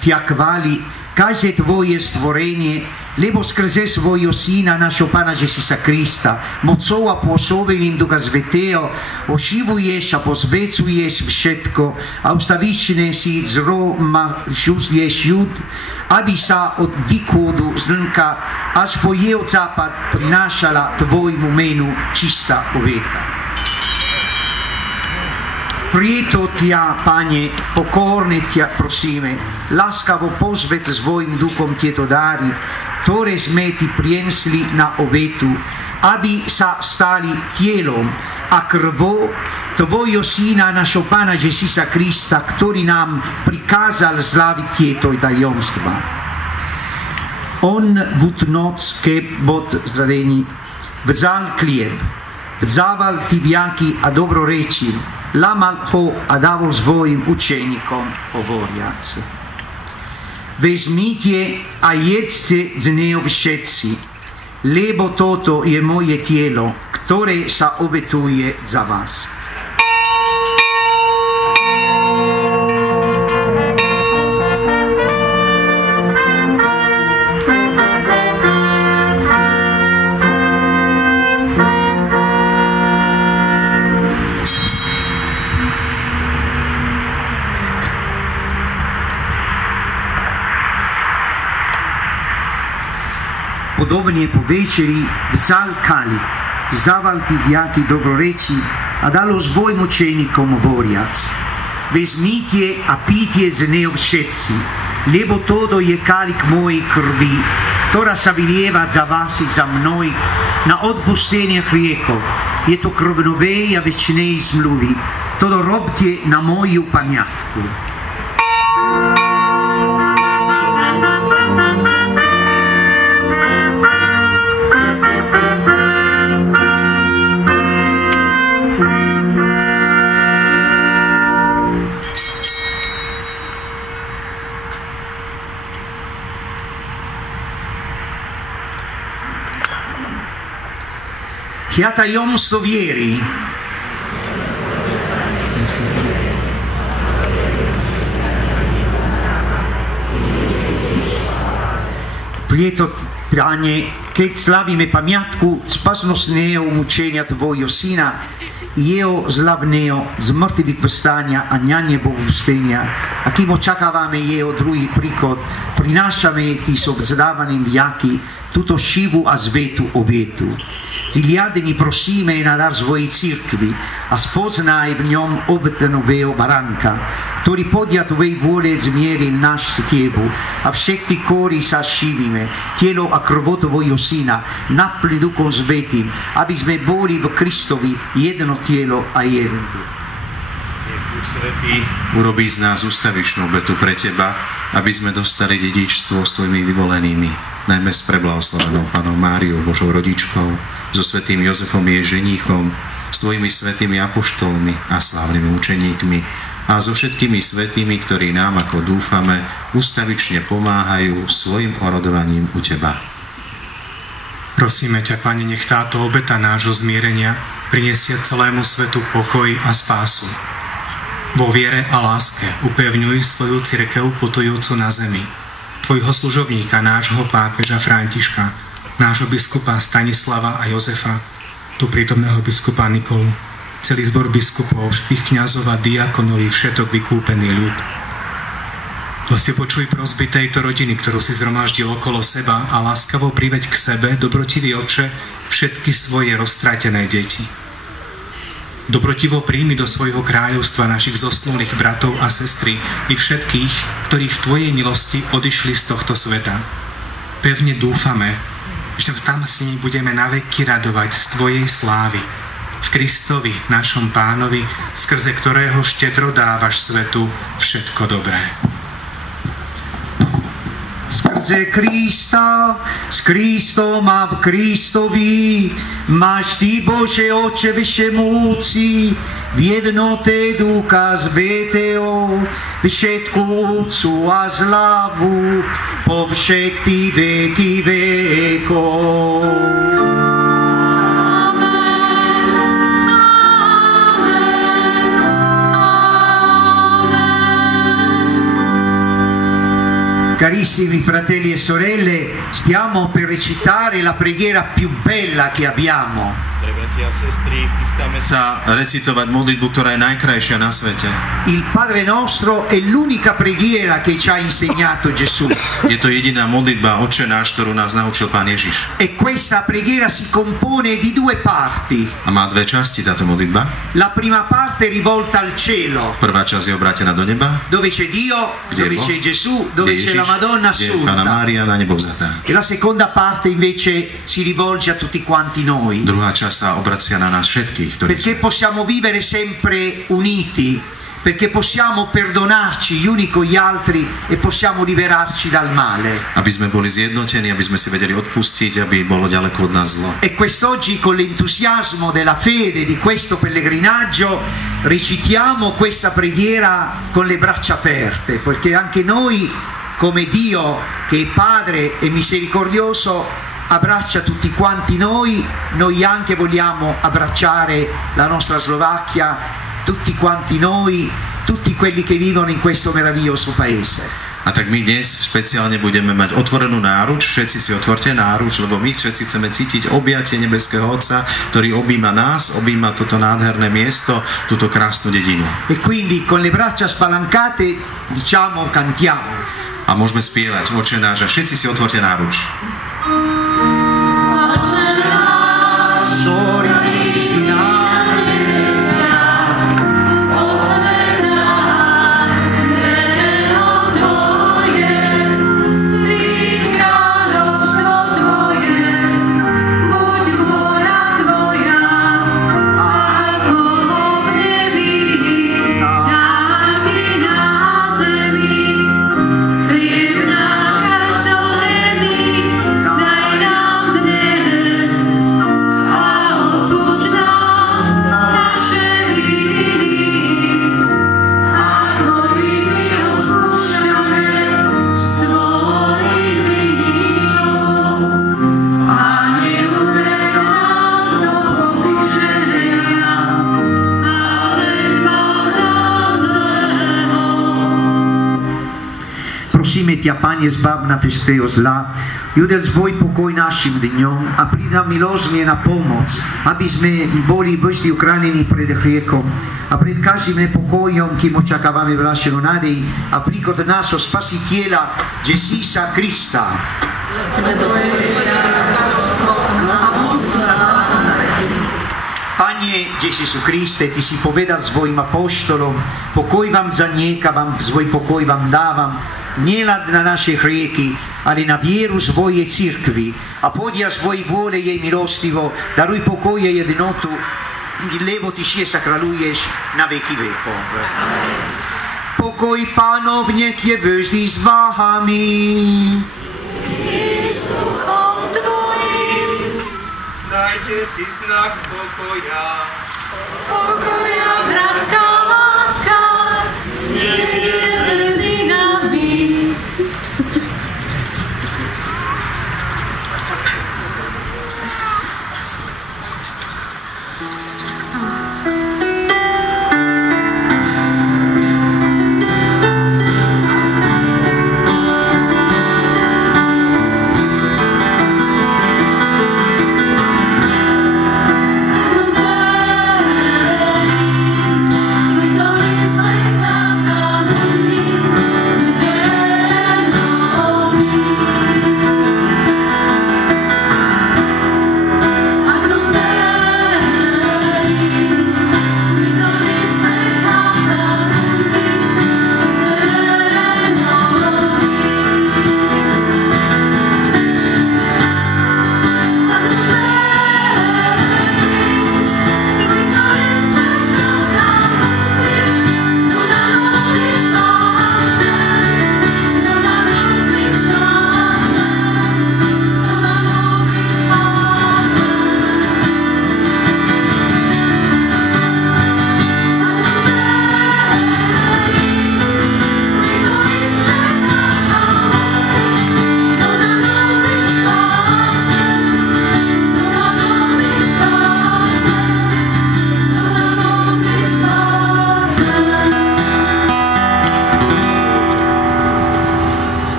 ťa chváli každé tvoje stvorenie, lebo skrze svojho Syna, našho Pána Ježíša Krista, mocou a pôsobením Ducha Svätého, oživuješ a posvecuješ všetko a ustavične si zhromažďuješ ľud, aby sa od východu slnka až po jeho západ prinášala tvojmu menu čistá obeta. Preto ťa, Pane, pokorne ťa prosíme, láskavo pozved svojim duchom tieto dáry, ktoré sme ti prinesli na obetu, aby sa stali tielom a krvou tvojho Syna, našho Pána Ježíša Krista, ktorý nám prikázal slaviť tieto tajomstva. On v noc, keď bod zdradení, vzal chlieb, vzával ti vďaky a dobrorečil, lámal ho a dával svojim učeníkom hovoriac: Vezmite a jedzte z neho všetci, lebo toto je moje telo, ktoré sa obetuje za vás. Podobne po večeri vzal kalich, vzdával ti vďaky dobroreči a dalo svojim učeníkom hovoriac: Vezmite a pijte z neho všetci, lebo toto je kalich mojej krvi, ktorá sa vylieva za vás i za mnou na odpustenie hriechov. Je to krv novej a večnej zmluvy. Toto robte na moju pamiatku. Chi ha tajomstvo viery, Prieto, Pane, keď slavíme pamiatku spasnostného mučenia Tvojho Syna, jeho slavného zmrtvých vstania a dňa nebovstenia, a kým očakávame jeho druhý príchod, prinášame Ti so vzdávaným vďaky túto šivú a svetu obietu. Ziliadeni prosíme na dar svojej cirkvi a spoznaj v ňom obetného baránka, ktorý podia Tvojej vôle zmieril náš Tebu, a všetky kóry sa šivíme, telo a krvo Tvojho Syna, naplni Duchom Svetým, aby sme boli v Kristovi jedno telo a jeden duch. Svetý, urobí z nás ustavičnú obetu pre Teba, aby sme dostali dedičstvo s Tvojimi vyvolenými, najmä s preblahoslavenou Pannou Máriou, Božou rodičkou, so svätým Jozefom jej ženíchom, s Tvojimi svätými apoštolmi a slávnymi učeníkmi a so všetkými svätými, ktorí nám, ako dúfame, ustavične pomáhajú svojim orodovaním u Teba. Prosíme ťa, Pane, nech táto obeta nášho zmierenia prinesie celému svetu pokoj a spásu. Vo viere a láske upevňuj svoju cirkev putujúcu na zemi, Tvojho služobníka, nášho pápeža Františka, nášho biskupa Stanislava a Jozefa, tu prítomného biskupa Nikolu, celý zbor biskupov, všetkých kňazov a diakonov i všetok vykúpený ľud. Proste počuj prosby tejto rodiny, ktorú si zhromaždil okolo seba, a láskavo priveď k sebe, dobrotivý Otče, všetky svoje roztratené deti. Dobrotivo príjmi do svojho kráľovstva našich zosnulých bratov a sestry i všetkých, ktorí v Tvojej milosti odišli z tohto sveta. Pevne dúfame, že tam s nimi budeme naveky radovať z Tvojej slávy. V Kristovi, našom Pánovi, skrze ktorého štedro dávaš svetu všetko dobré. Skrze Krista, s Kristom a v Kristovi, máš Ty, Bože Oče všemúci, v jednote Ducha Svätého, všetku úctu a slavu po všetky veky vekov. Carissimi fratelli e sorelle, stiamo per recitare la preghiera più bella che abbiamo. Chystáme sa recitovať modlitbu, ktorá je najkrajšia na svete. Il Padre nostro è l'unica preghiera che ci ha insegnato Gesù. Je to jediná modlitba Otče náš, ktorú nás naučil Pán Ježiš. E questa preghiera si compone di due parti. A má dve časti táto modlitba. La prima parte è rivolta al cielo. Prvá časť je obrátená do neba. Dove c'è Dio, dove c'è Gesù, dove c'è la Madonna Assunta. Panna Mária na nebo vzatá. E la seconda parte invece si rivolge a tutti quanti noi. Druhá časť sa obracia na nás všetkých, ktorí perché possiamo vivere sempre uniti, perché possiamo perdonarci gli uni con gli altri e possiamo liberarci dal male. Aby sme boli zjednotení, aby sme si vedeli odpustiť, aby bolo ďaleko od nás zlo. E quest'oggi con l'entusiasmo della fede di questo pellegrinaggio recitiamo questa preghiera con le braccia aperte, perché anche noi, come Dio che è Padre e misericordioso, abbraccia tutti quanti noi anche vogliamo abbracciare la nostra Slovacchia, tutti quanti noi, tutti quelli che vivono in questo meraviglioso paese. A tak my dnes špeciálne budeme mať otvorenú náruč, všetci si otvorte náruč, lebo my všetci chceme cítiť objatie nebeského Otca, ktorý objíma nás, objíma toto nádherné miesto, túto krásnu dedinu. E quindi con le braccia spalancate diciamo cantiamo. A môžeme spievať Otče náš, a všetci si otvorte náruč. Daj nám dnes ťa, Pane, zbav na každého zla, i udel svoj pokoj našim dňom a príď nám milosne na pomoc, aby sme boli vždy uchránení pred hriechom a pred každým nepokojom, kým očakávame vrášenú nádej a príchod nášho Spasiteľa Ježíša Krista. Panie Ježišu Kriste, Ty si povedal svojim apoštolom, pokoj vám zaniekávam, svoj pokoj vám dávam, nielen na naše hrieky, ale na vieru svojej cirkvi. A podia svojej vôle jej milostivo, daruj pokoj a jednotu, lebo Ty šies a kráľuješ na veky vekov. Pokoj Pánov nech je vždy s vámi. Dajte si znak pokoja. Pokoja, bratská láska, nech je medzi nami.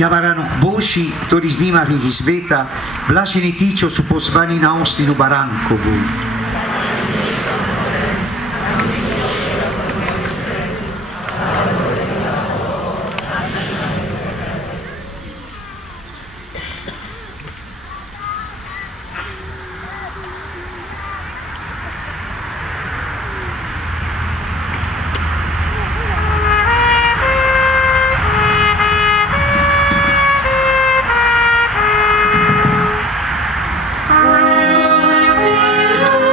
Javaránok Boží, ktorý zníma hriechy sveta, blažení tí, čo sú pozvaní na hostinu baránkovú. Still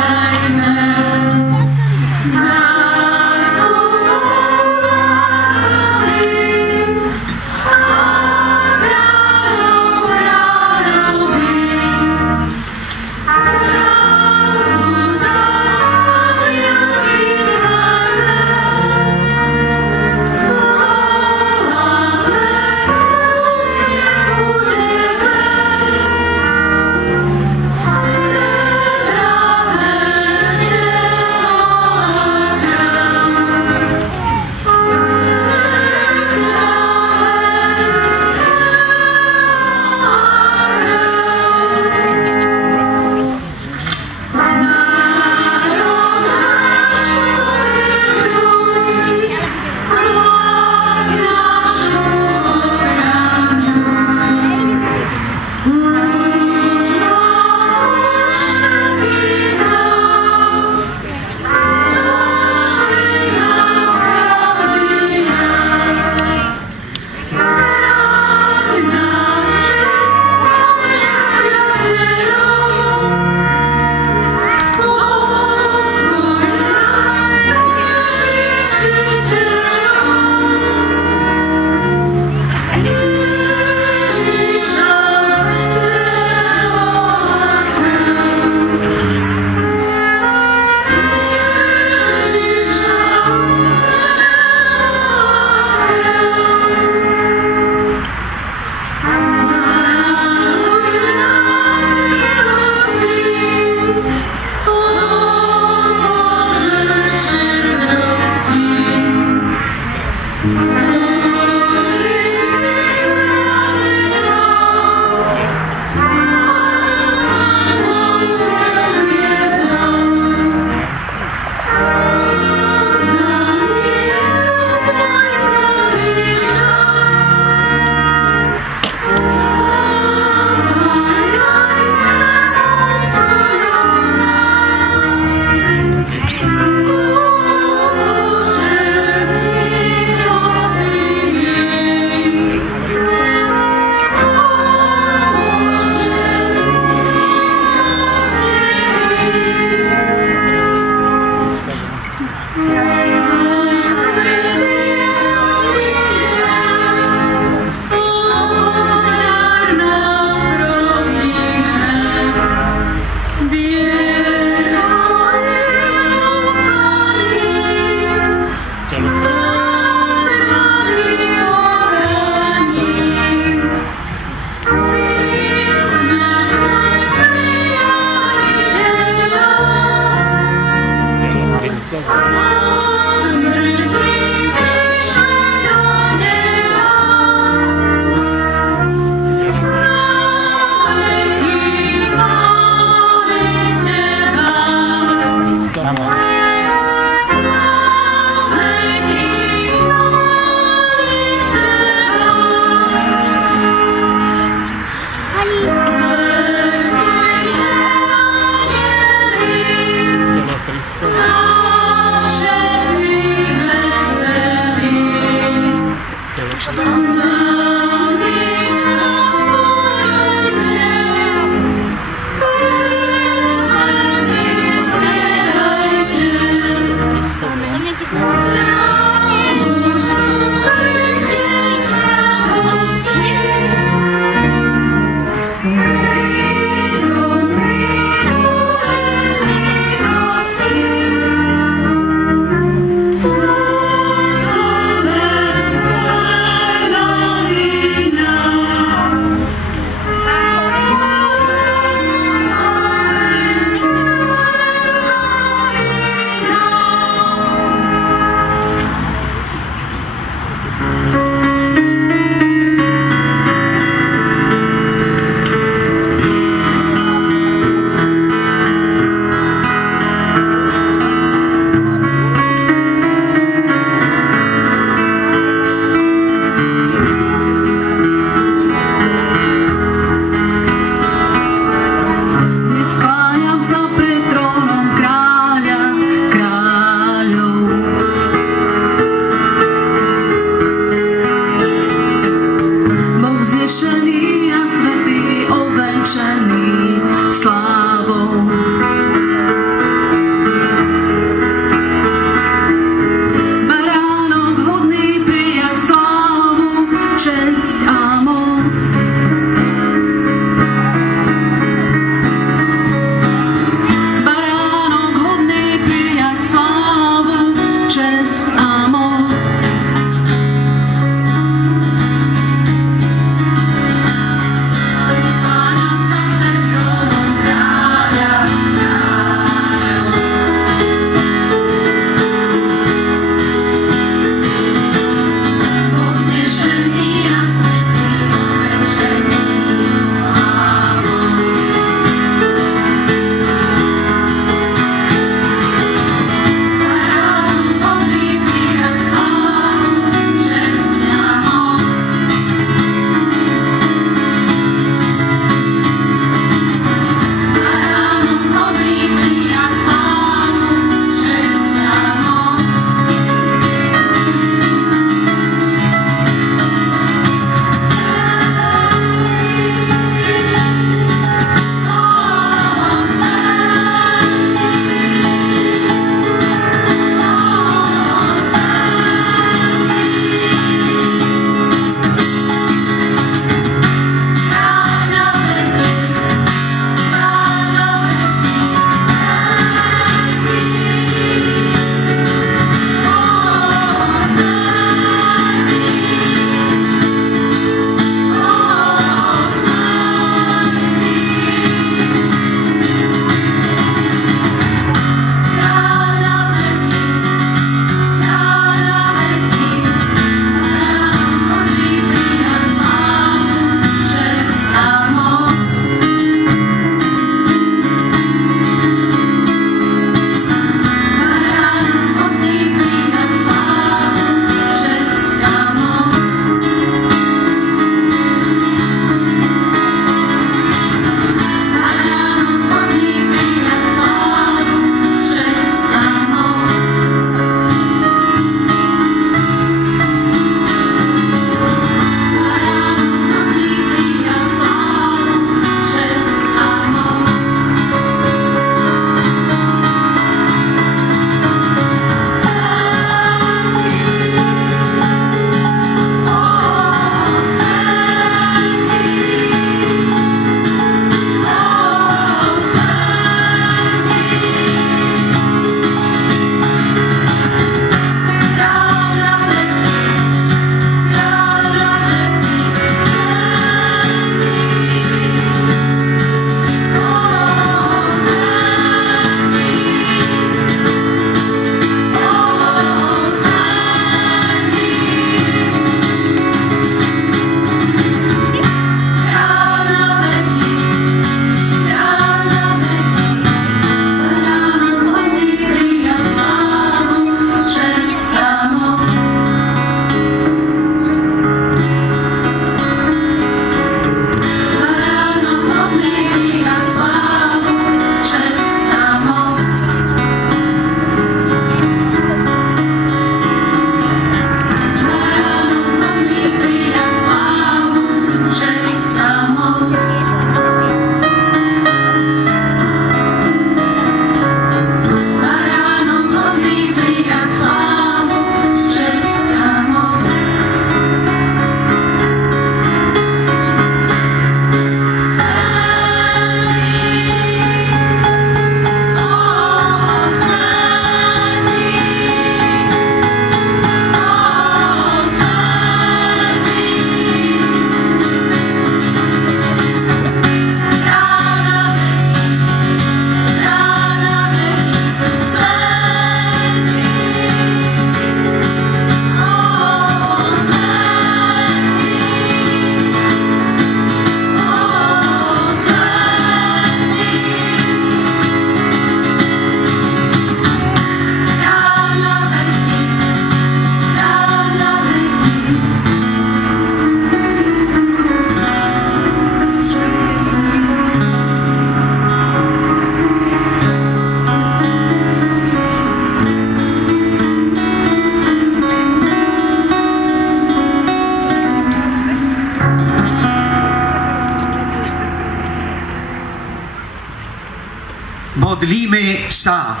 Modlíme sa.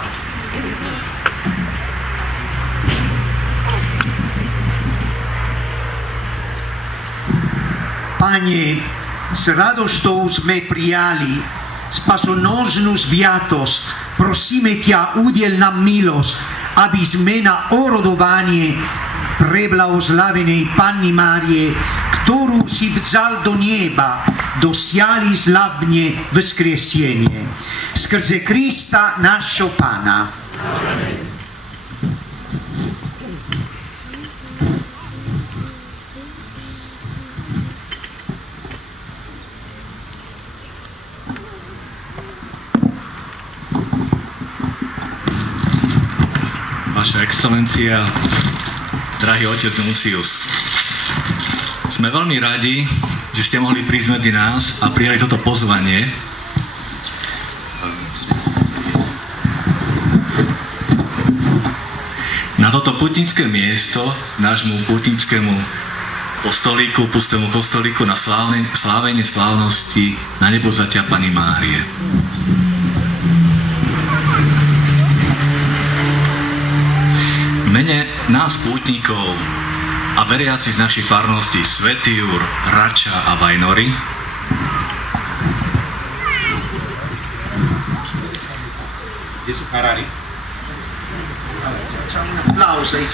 Pane, s radosťou sme prijali spasonosnú sviatosť. Prosíme ťa, udiel nám milosť, aby sme na orodovanie preblahoslavenej Panny Márie, ktorú si vzal do neba, dosiahli slavne vzkriesenie. Skrze Krista, našho Pána. Amen. Vaša excelencia, drahý otec Nuncius, sme veľmi radi, že ste mohli prísť medzi nás a prijali toto pozvanie. Na toto putnické miesto, nášmu putnickému kostolíku, pustému kostolíku na slávenie slávnosti na nebovzatia Panny Márie. V mene nás pútnikov a veriaci z našich farností Svätý Jur, Rača a Vajnory kde sú farári?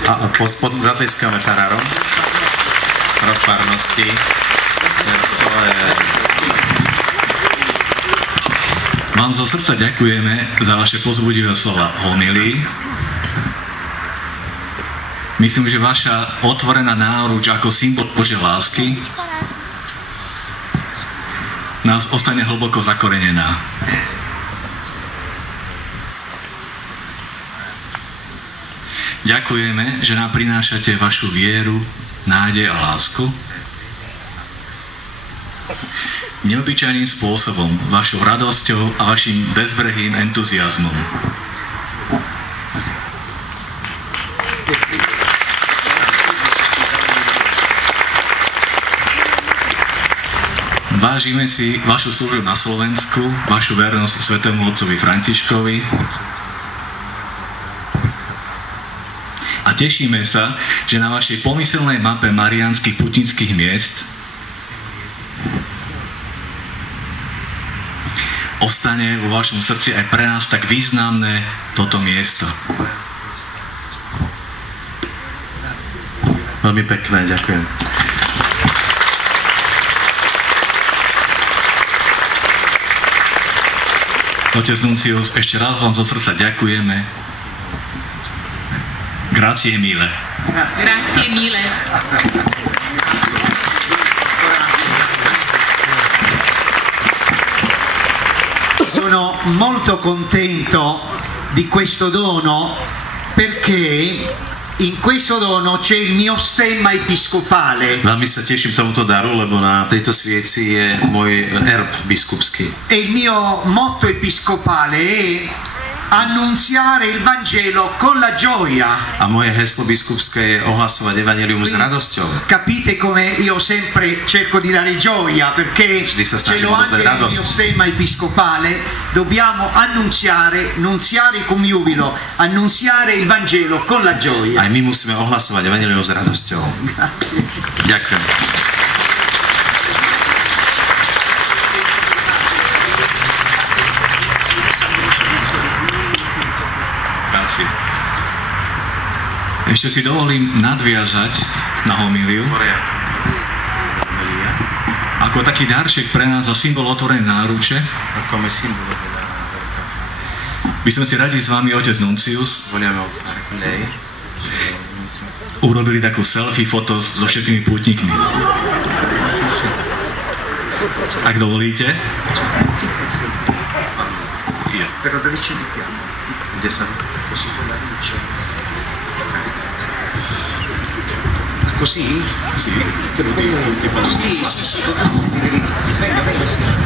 A potom zatleskáme farárom rok farnosti Vám zo srdca ďakujeme za vaše povzbudivé slova homilí. Myslím, že vaša otvorená náruč ako symbol Božej lásky nás ostane hlboko zakorenená. Ďakujeme, že nám prinášate vašu vieru, nádej a lásku. Neobyčajným spôsobom, vašou radosťou a vašim bezbrehým entuziazmom. Vážime si vašu službu na Slovensku, vašu vernosť svätému otcovi Františkovi a tešíme sa, že na vašej pomyselnej mape mariánskych putnických miest ostane vo vašom srdci aj pre nás tak významné toto miesto. Veľmi pekné, ďakujem. Otec Nuncius, ešte raz vám zo srdca ďakujeme. Grazie mille. Grazie mille. Sono molto contento di questo dono perché in questo dono c'è il mio stemma episcopale. Veľmi sa teším tomuto daru, lebo na tejto svieci je môj erb biskupský. E il mio motto episcopale è annunziare il Vangelo con la gioia. A moje heslo biskupské je ohlasovať evanjelium s radosťou. Capite come io sempre cerco di dare gioia, perché ce l'ho anche nel mio stemma episcopale. Dobbiamo nunziare con giubilo, annunziare il Vangelo con la gioia. Aj my musíme ohlasovať evanjelium s radosťou. Grazie. Ďakujem. Ešte si dovolím nadviazať na homíliu. Ako taký darček pre nás za symbol otvorenej náruče by sme si radi s vami, otec Nuncius, urobili takú selfie foto so všetkými pútnikmi. Ak dovolíte. Però dove ci mettiamo? Così con la luce. Così? Sì, tutti sì, venga, sì.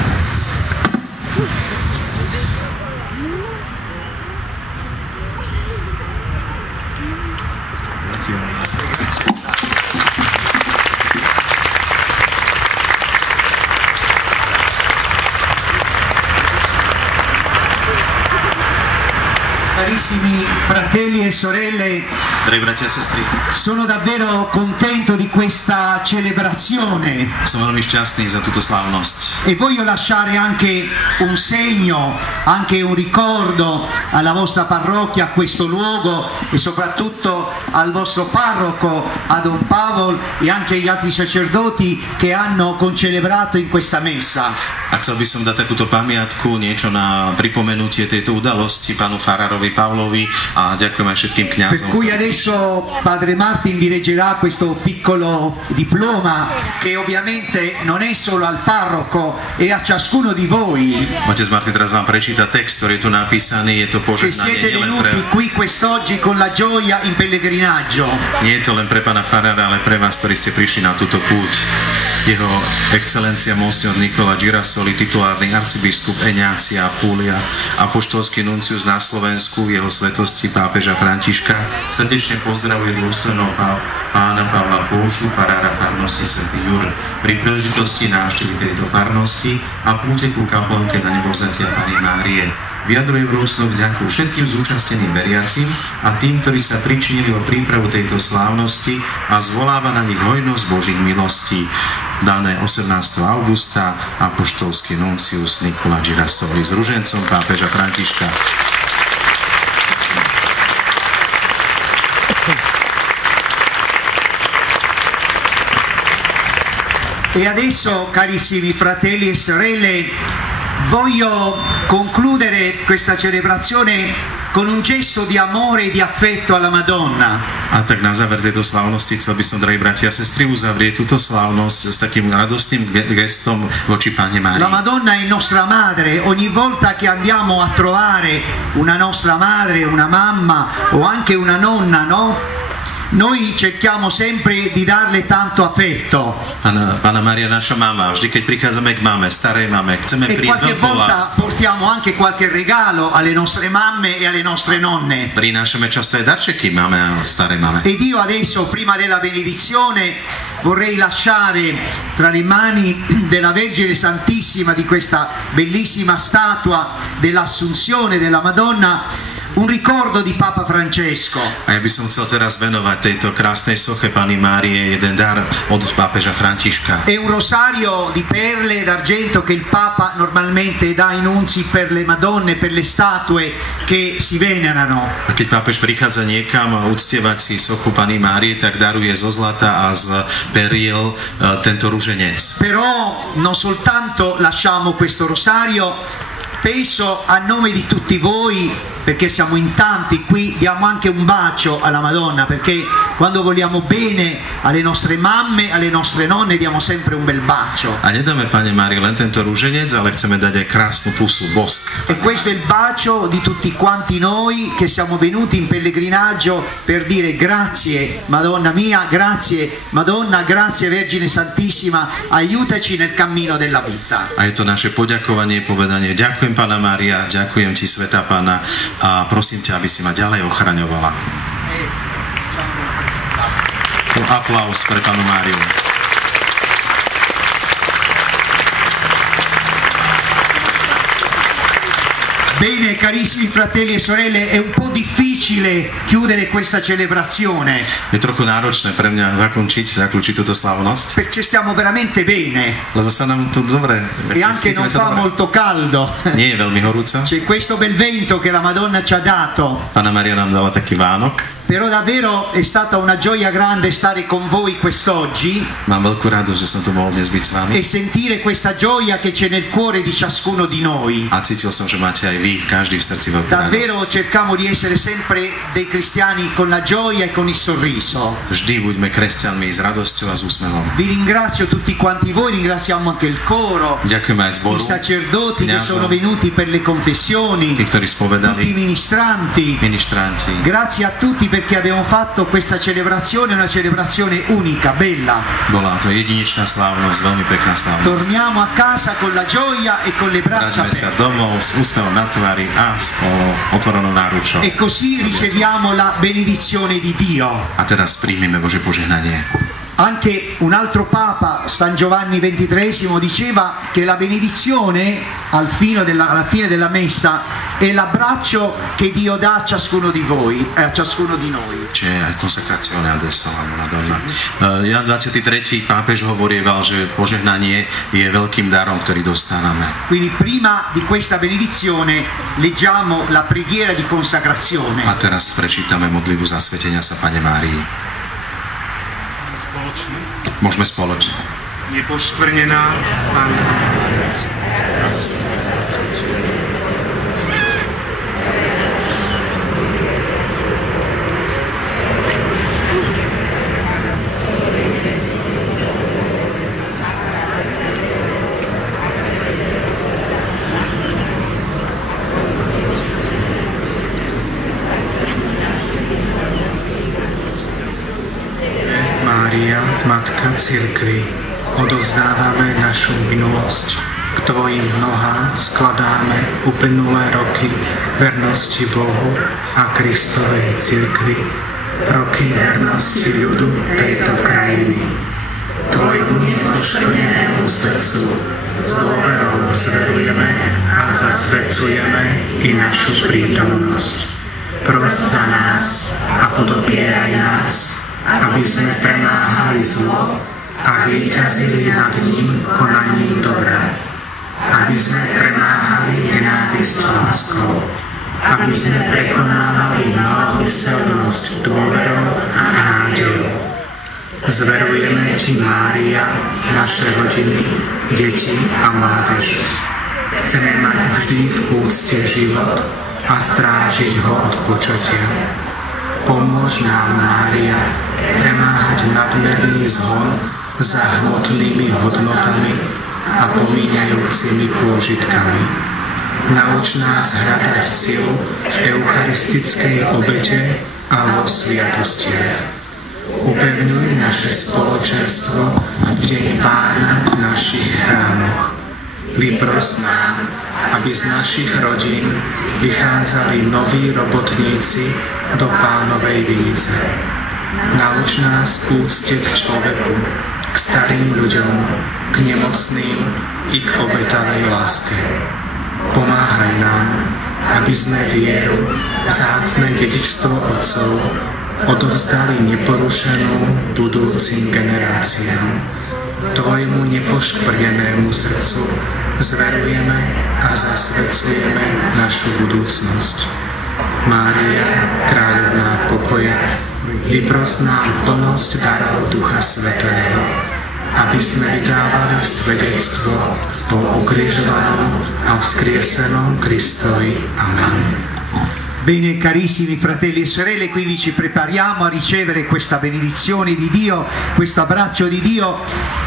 Carissimi fratelli e sorelle, drahí bratia a sestry, sono davvero contento di questa celebrazione. Som veľmi šťastný za túto slávnosť. E voglio lasciare anche un segno, anche un ricordo alla vostra parrocchia, a questo luogo e soprattutto al vostro parroco, a Don Pavel e anche agli altri sacerdoti che hanno concelebrato in questa messa. A chcel by som dať takúto pamiatku, niečo na pripomenutie tejto udalosti pánu farárovi Pavlovi a ďakujem aj všetkým kňazom. Per cui adesso padre Martin vi leggerà questo piccolo diploma che ovviamente non è solo al parroco, è a ciascuno di voi. Otec Martin teraz vám prečíta text, ktorý je tu napísaný, je to Che požehnanie siete nielen pre... venuti qui quest'oggi con la gioia in pellegrinaggio. Nie je to len pre pána farára, ale pre vás, ktorí ste prišli na túto púť. Jeho excelencia Monsignor Nikola Girasoli, titulárny arcibiskup Eňácia Apulia, apoštolský nuncius na Slovensku, jeho svetosti pápeža Františka, srdečne pozdravuje dôstojného pána Pavla Poušu, farára farnosti Svätý Jur, pri príležitosti návštevy tejto farnosti a púte ku kaplnke na Nebovzatia Panny Márie. Vyjadruje vrúcnu vďaku všetkým zúčastneným veriacim a tým, ktorí sa pričinili o prípravu tejto slávnosti a zvoláva na nich hojnosť Božích milostí. Dané 18. augusta apoštolský nuncius Nikola Girasoli s ružencom pápeža Františka. E adesso, carissimi fratelli e sorelle, voglio concludere questa celebrazione con un gesto di amore e di affetto alla Madonna. A tak na záver tejto slávnosti chcel by som, drahí bratia a sestry, uzavrieť túto slávnosť s takým radostným gestom voči Panne Márii. La Madonna è nostra madre, ogni volta che andiamo a trovare una nostra madre, una mamma o anche una nonna, no? Noi cerchiamo sempre di darle tanto affetto. Panna Mária, naša mama, vždy keď prichádzame k mame, starej mame, chceme prísť veľkú volta lásku. portiamo anche qualche regalo alle nostre mamme e alle nostre nonne. Prinášame často aj darčeky mame a starej mame. Ed io adesso, prima della benedizione, vorrei lasciare tra le mani della Vergine Santissima, di questa bellissima statua dell'Assunzione della Madonna, un ricordo di Papa Francesco. A ja by som chcel teraz venovať tejto krásnej soche Panny Márie jeden dar od pápeža Františka. È un rosario di perle d'argento che il Papa normalmente dà ai nunzi per le Madonne, per le statue che si venerano. A keď pápež prichádza niekam uctievať si sochu Panny Márie, tak daruje zo zlata a z periel tento ruženec. Però non soltanto lasciamo questo rosario, penso a nome di tutti voi, perché siamo in tanti qui, diamo anche un bacio alla Madonna, perché quando vogliamo bene alle nostre mamme, alle nostre nonne, diamo sempre un bel bacio. A nedáme Panne Márii len tento ruženec, ale chceme dať aj krásnu pusu, bosk. E questo è il bacio di tutti quanti noi che siamo venuti in pellegrinaggio per dire grazie Madonna mia, grazie Madonna, grazie Vergine Santissima, aiutaci nel cammino della vita. A je to naše poďakovanie, povedanie, ďakujem Panna Mária, ďakujem ti Svätá Panna a prosím ťa, aby si ma ďalej ochraňovala. Aplaus pre Pannu Máriu. Bene, carissimi fratelli e sorelle, è un po' difficile chiudere questa celebrazione. Je trochu náročné pre mňa zaklúčiť túto slávnosť. Perché stiamo veramente bene. Lebo sa nám tu dobre. E anche non fa molto caldo. Nie je veľmi horúco. C'è questo bel vento che la Madonna ci ha dato. Panna Mária nám dala taký Vánok. Però davvero è stata una gioia grande stare con voi quest'oggi. Mám veľkú radosť, že som tu mohol dnes byť s vami. E sentire questa gioia che c'è nel cuore di ciascuno di noi. A cítil som, že máte aj vy, každý v srdci veľkú Davvero radosť. cerchiamo di essere sempre dei cristiani con la gioia e con il sorriso. Vždy buďme kresťanmi s radosťou a s úsmevom. Vi ringrazio tutti quanti voi, ringraziamo anche il coro, Ďakujem aj zboru, i sacerdoti che kňazom, sono venuti per le confessioni, tí, ktorí spovedali, tutti i ministranti. Grazie a tutti perché abbiamo fatto questa celebrazione, una celebrazione unica, bella. Bola to jedinečná slávnosť, veľmi pekná slávnosť. Torniamo a casa con la gioia e con le braccia Vráťme sa aperte. domov s úsmevom na tvári a s otvorenou náručou. E così riceviamo la benedizione di Dio. A teraz príjmime Božie požehnanie. Anche un altro Papa, San Giovanni XXIII, diceva che la benedizione alla fine della messa è l'abbraccio che Dio dà a ciascuno di voi, a ciascuno di noi. C'è consacrazione adesso, Madonna. Jan 23. pápež hovorieval, že požehnanie je veľkým darom, ktorý dostávame. Quindi prima di questa benedizione leggiamo la preghiera di consacrazione. A teraz prečítame modlitbu zasvetenia sa Pane Márii. Môžeme spoločne. Nepoškvrnená Panna Mária. Mária, Matka Cirkvi, odovzdávame našu minulosť. K Tvojim nohám skladáme uplynulé roky vernosti Bohu a Kristovej Cirkvi, roky vernosti ľudu tejto krajiny. Tvojmu nepoškvrnenému srdcu s dôverou zverujeme a zasvedcujeme i našu prítomnosť. Pros za nás a podopieraj nás, aby sme premáhali zlo a víťazili nad ním konaním dobra. Aby sme premáhali nenávisť láskou. Aby sme prekonávali malomyselnosť dôverou a nádejou. Zverujeme Ti, Mária, naše rodiny, deti a mládež. Chceme mať vždy v úcte život a strážiť ho od počatia. Pomôž nám, Mária, premáhať nadmerný zhon za hmotnými hodnotami a pomíňajúcimi pôžitkami. Nauč nás hľadať silu v eucharistickej obete a vo sviatostiach. Upevňuj naše spoločenstvo v deň Pána v našich chrámoch. Vypros nám, aby z našich rodín vychádzali noví robotníci do Pánovej vinice. Nauč nás úcte k človeku, k starým ľuďom, k nemocným i k obetavej láske. Pomáhaj nám, aby sme vieru, vzácne dedičstvo otcov odovzdali neporušenú budúcim generáciám. Tvojmu nepoškvrnenému srdcu zverujeme a zasvedcujeme našu budúcnosť. Mária, kráľovná pokoja, vypros nám plnosť darov Ducha Svätého, aby sme vydávali svedectvo o ukrižovanom a vzkriesenom Kristovi. Amen. Bene, carissimi fratelli e sorelle, quindi ci prepariamo a ricevere questa benedizione di Dio, questo abbraccio di Dio,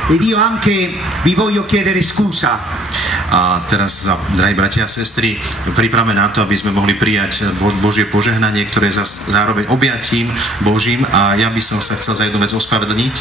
ed io anche vi voglio chiedere scusa. A teraz, drahí bratia a sestry, pripravme na to, aby sme mohli prijať Božie požehnanie, ktoré je zároveň objatím Božím, a ja by som sa chcel za jednu vec ospravedlniť.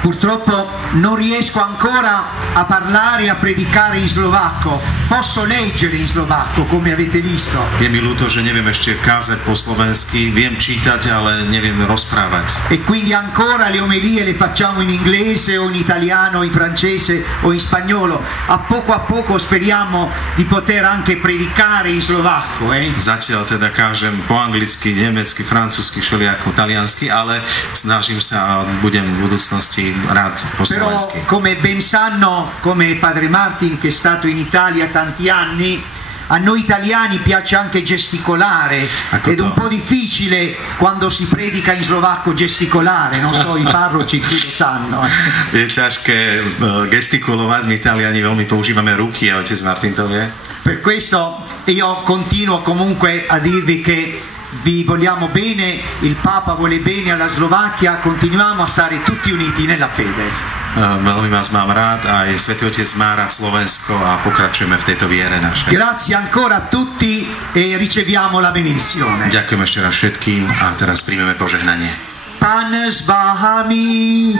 Purtroppo non riesco ancora a parlare e a predicare in slovacco. Posso leggere in slovacco, come avete visto. Je mi ľúto, že neviem ešte kázať po slovensky, viem čítať, ale neviem rozprávať. E quindi ancora le omelie le facciamo in inglese o in italiano, in francese o in spagnolo. A poco speriamo di poter anche predicare in slovacco. Zatiaľ teda kážem po anglicky, nemecky, francúzsky, všelijako taliansky, ale snažím sa a budem v budúcnosti rád po slovensky. Però come ben sanno, come Padre Martin, che è stato in Italia tanti anni, a noi italiani piace anche gesticolare, ed è un po' difficile quando si predica in slovacco gesticolare, non so, i parroci qui lo sanno. Je ťažké gestikulovať, my Italiani veľmi používame ruky, a otec Martin to vie. Per questo io continuo comunque a dirvi che vi vogliamo bene, il Papa vuole bene alla Slovacchia, continuiamo a stare tutti uniti nella fede. Veľmi vás mám rád, a aj Svätý Otec má rád Slovensko, a pokračujeme v tejto viere našej. Grazie ancora a tutti e riceviamo la benedizione. Ďakujem ešte raz všetkým, a teraz príjmeme požehnanie. Pán s vámi.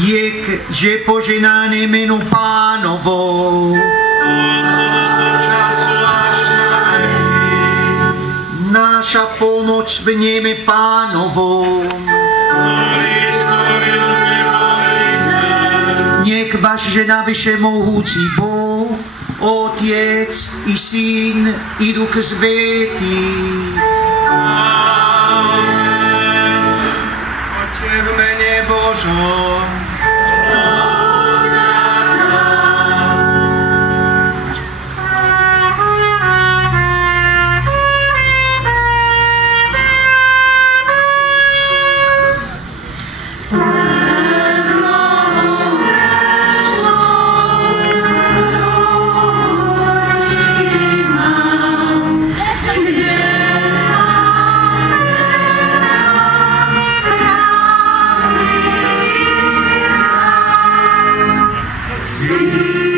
Je poženané meno Pánovo. Naša pomoc v nieme Pánovom. Nech váš žena všemohúci Boh, Otec i Syn i Duch Svätý. Poďte v mene Božom. See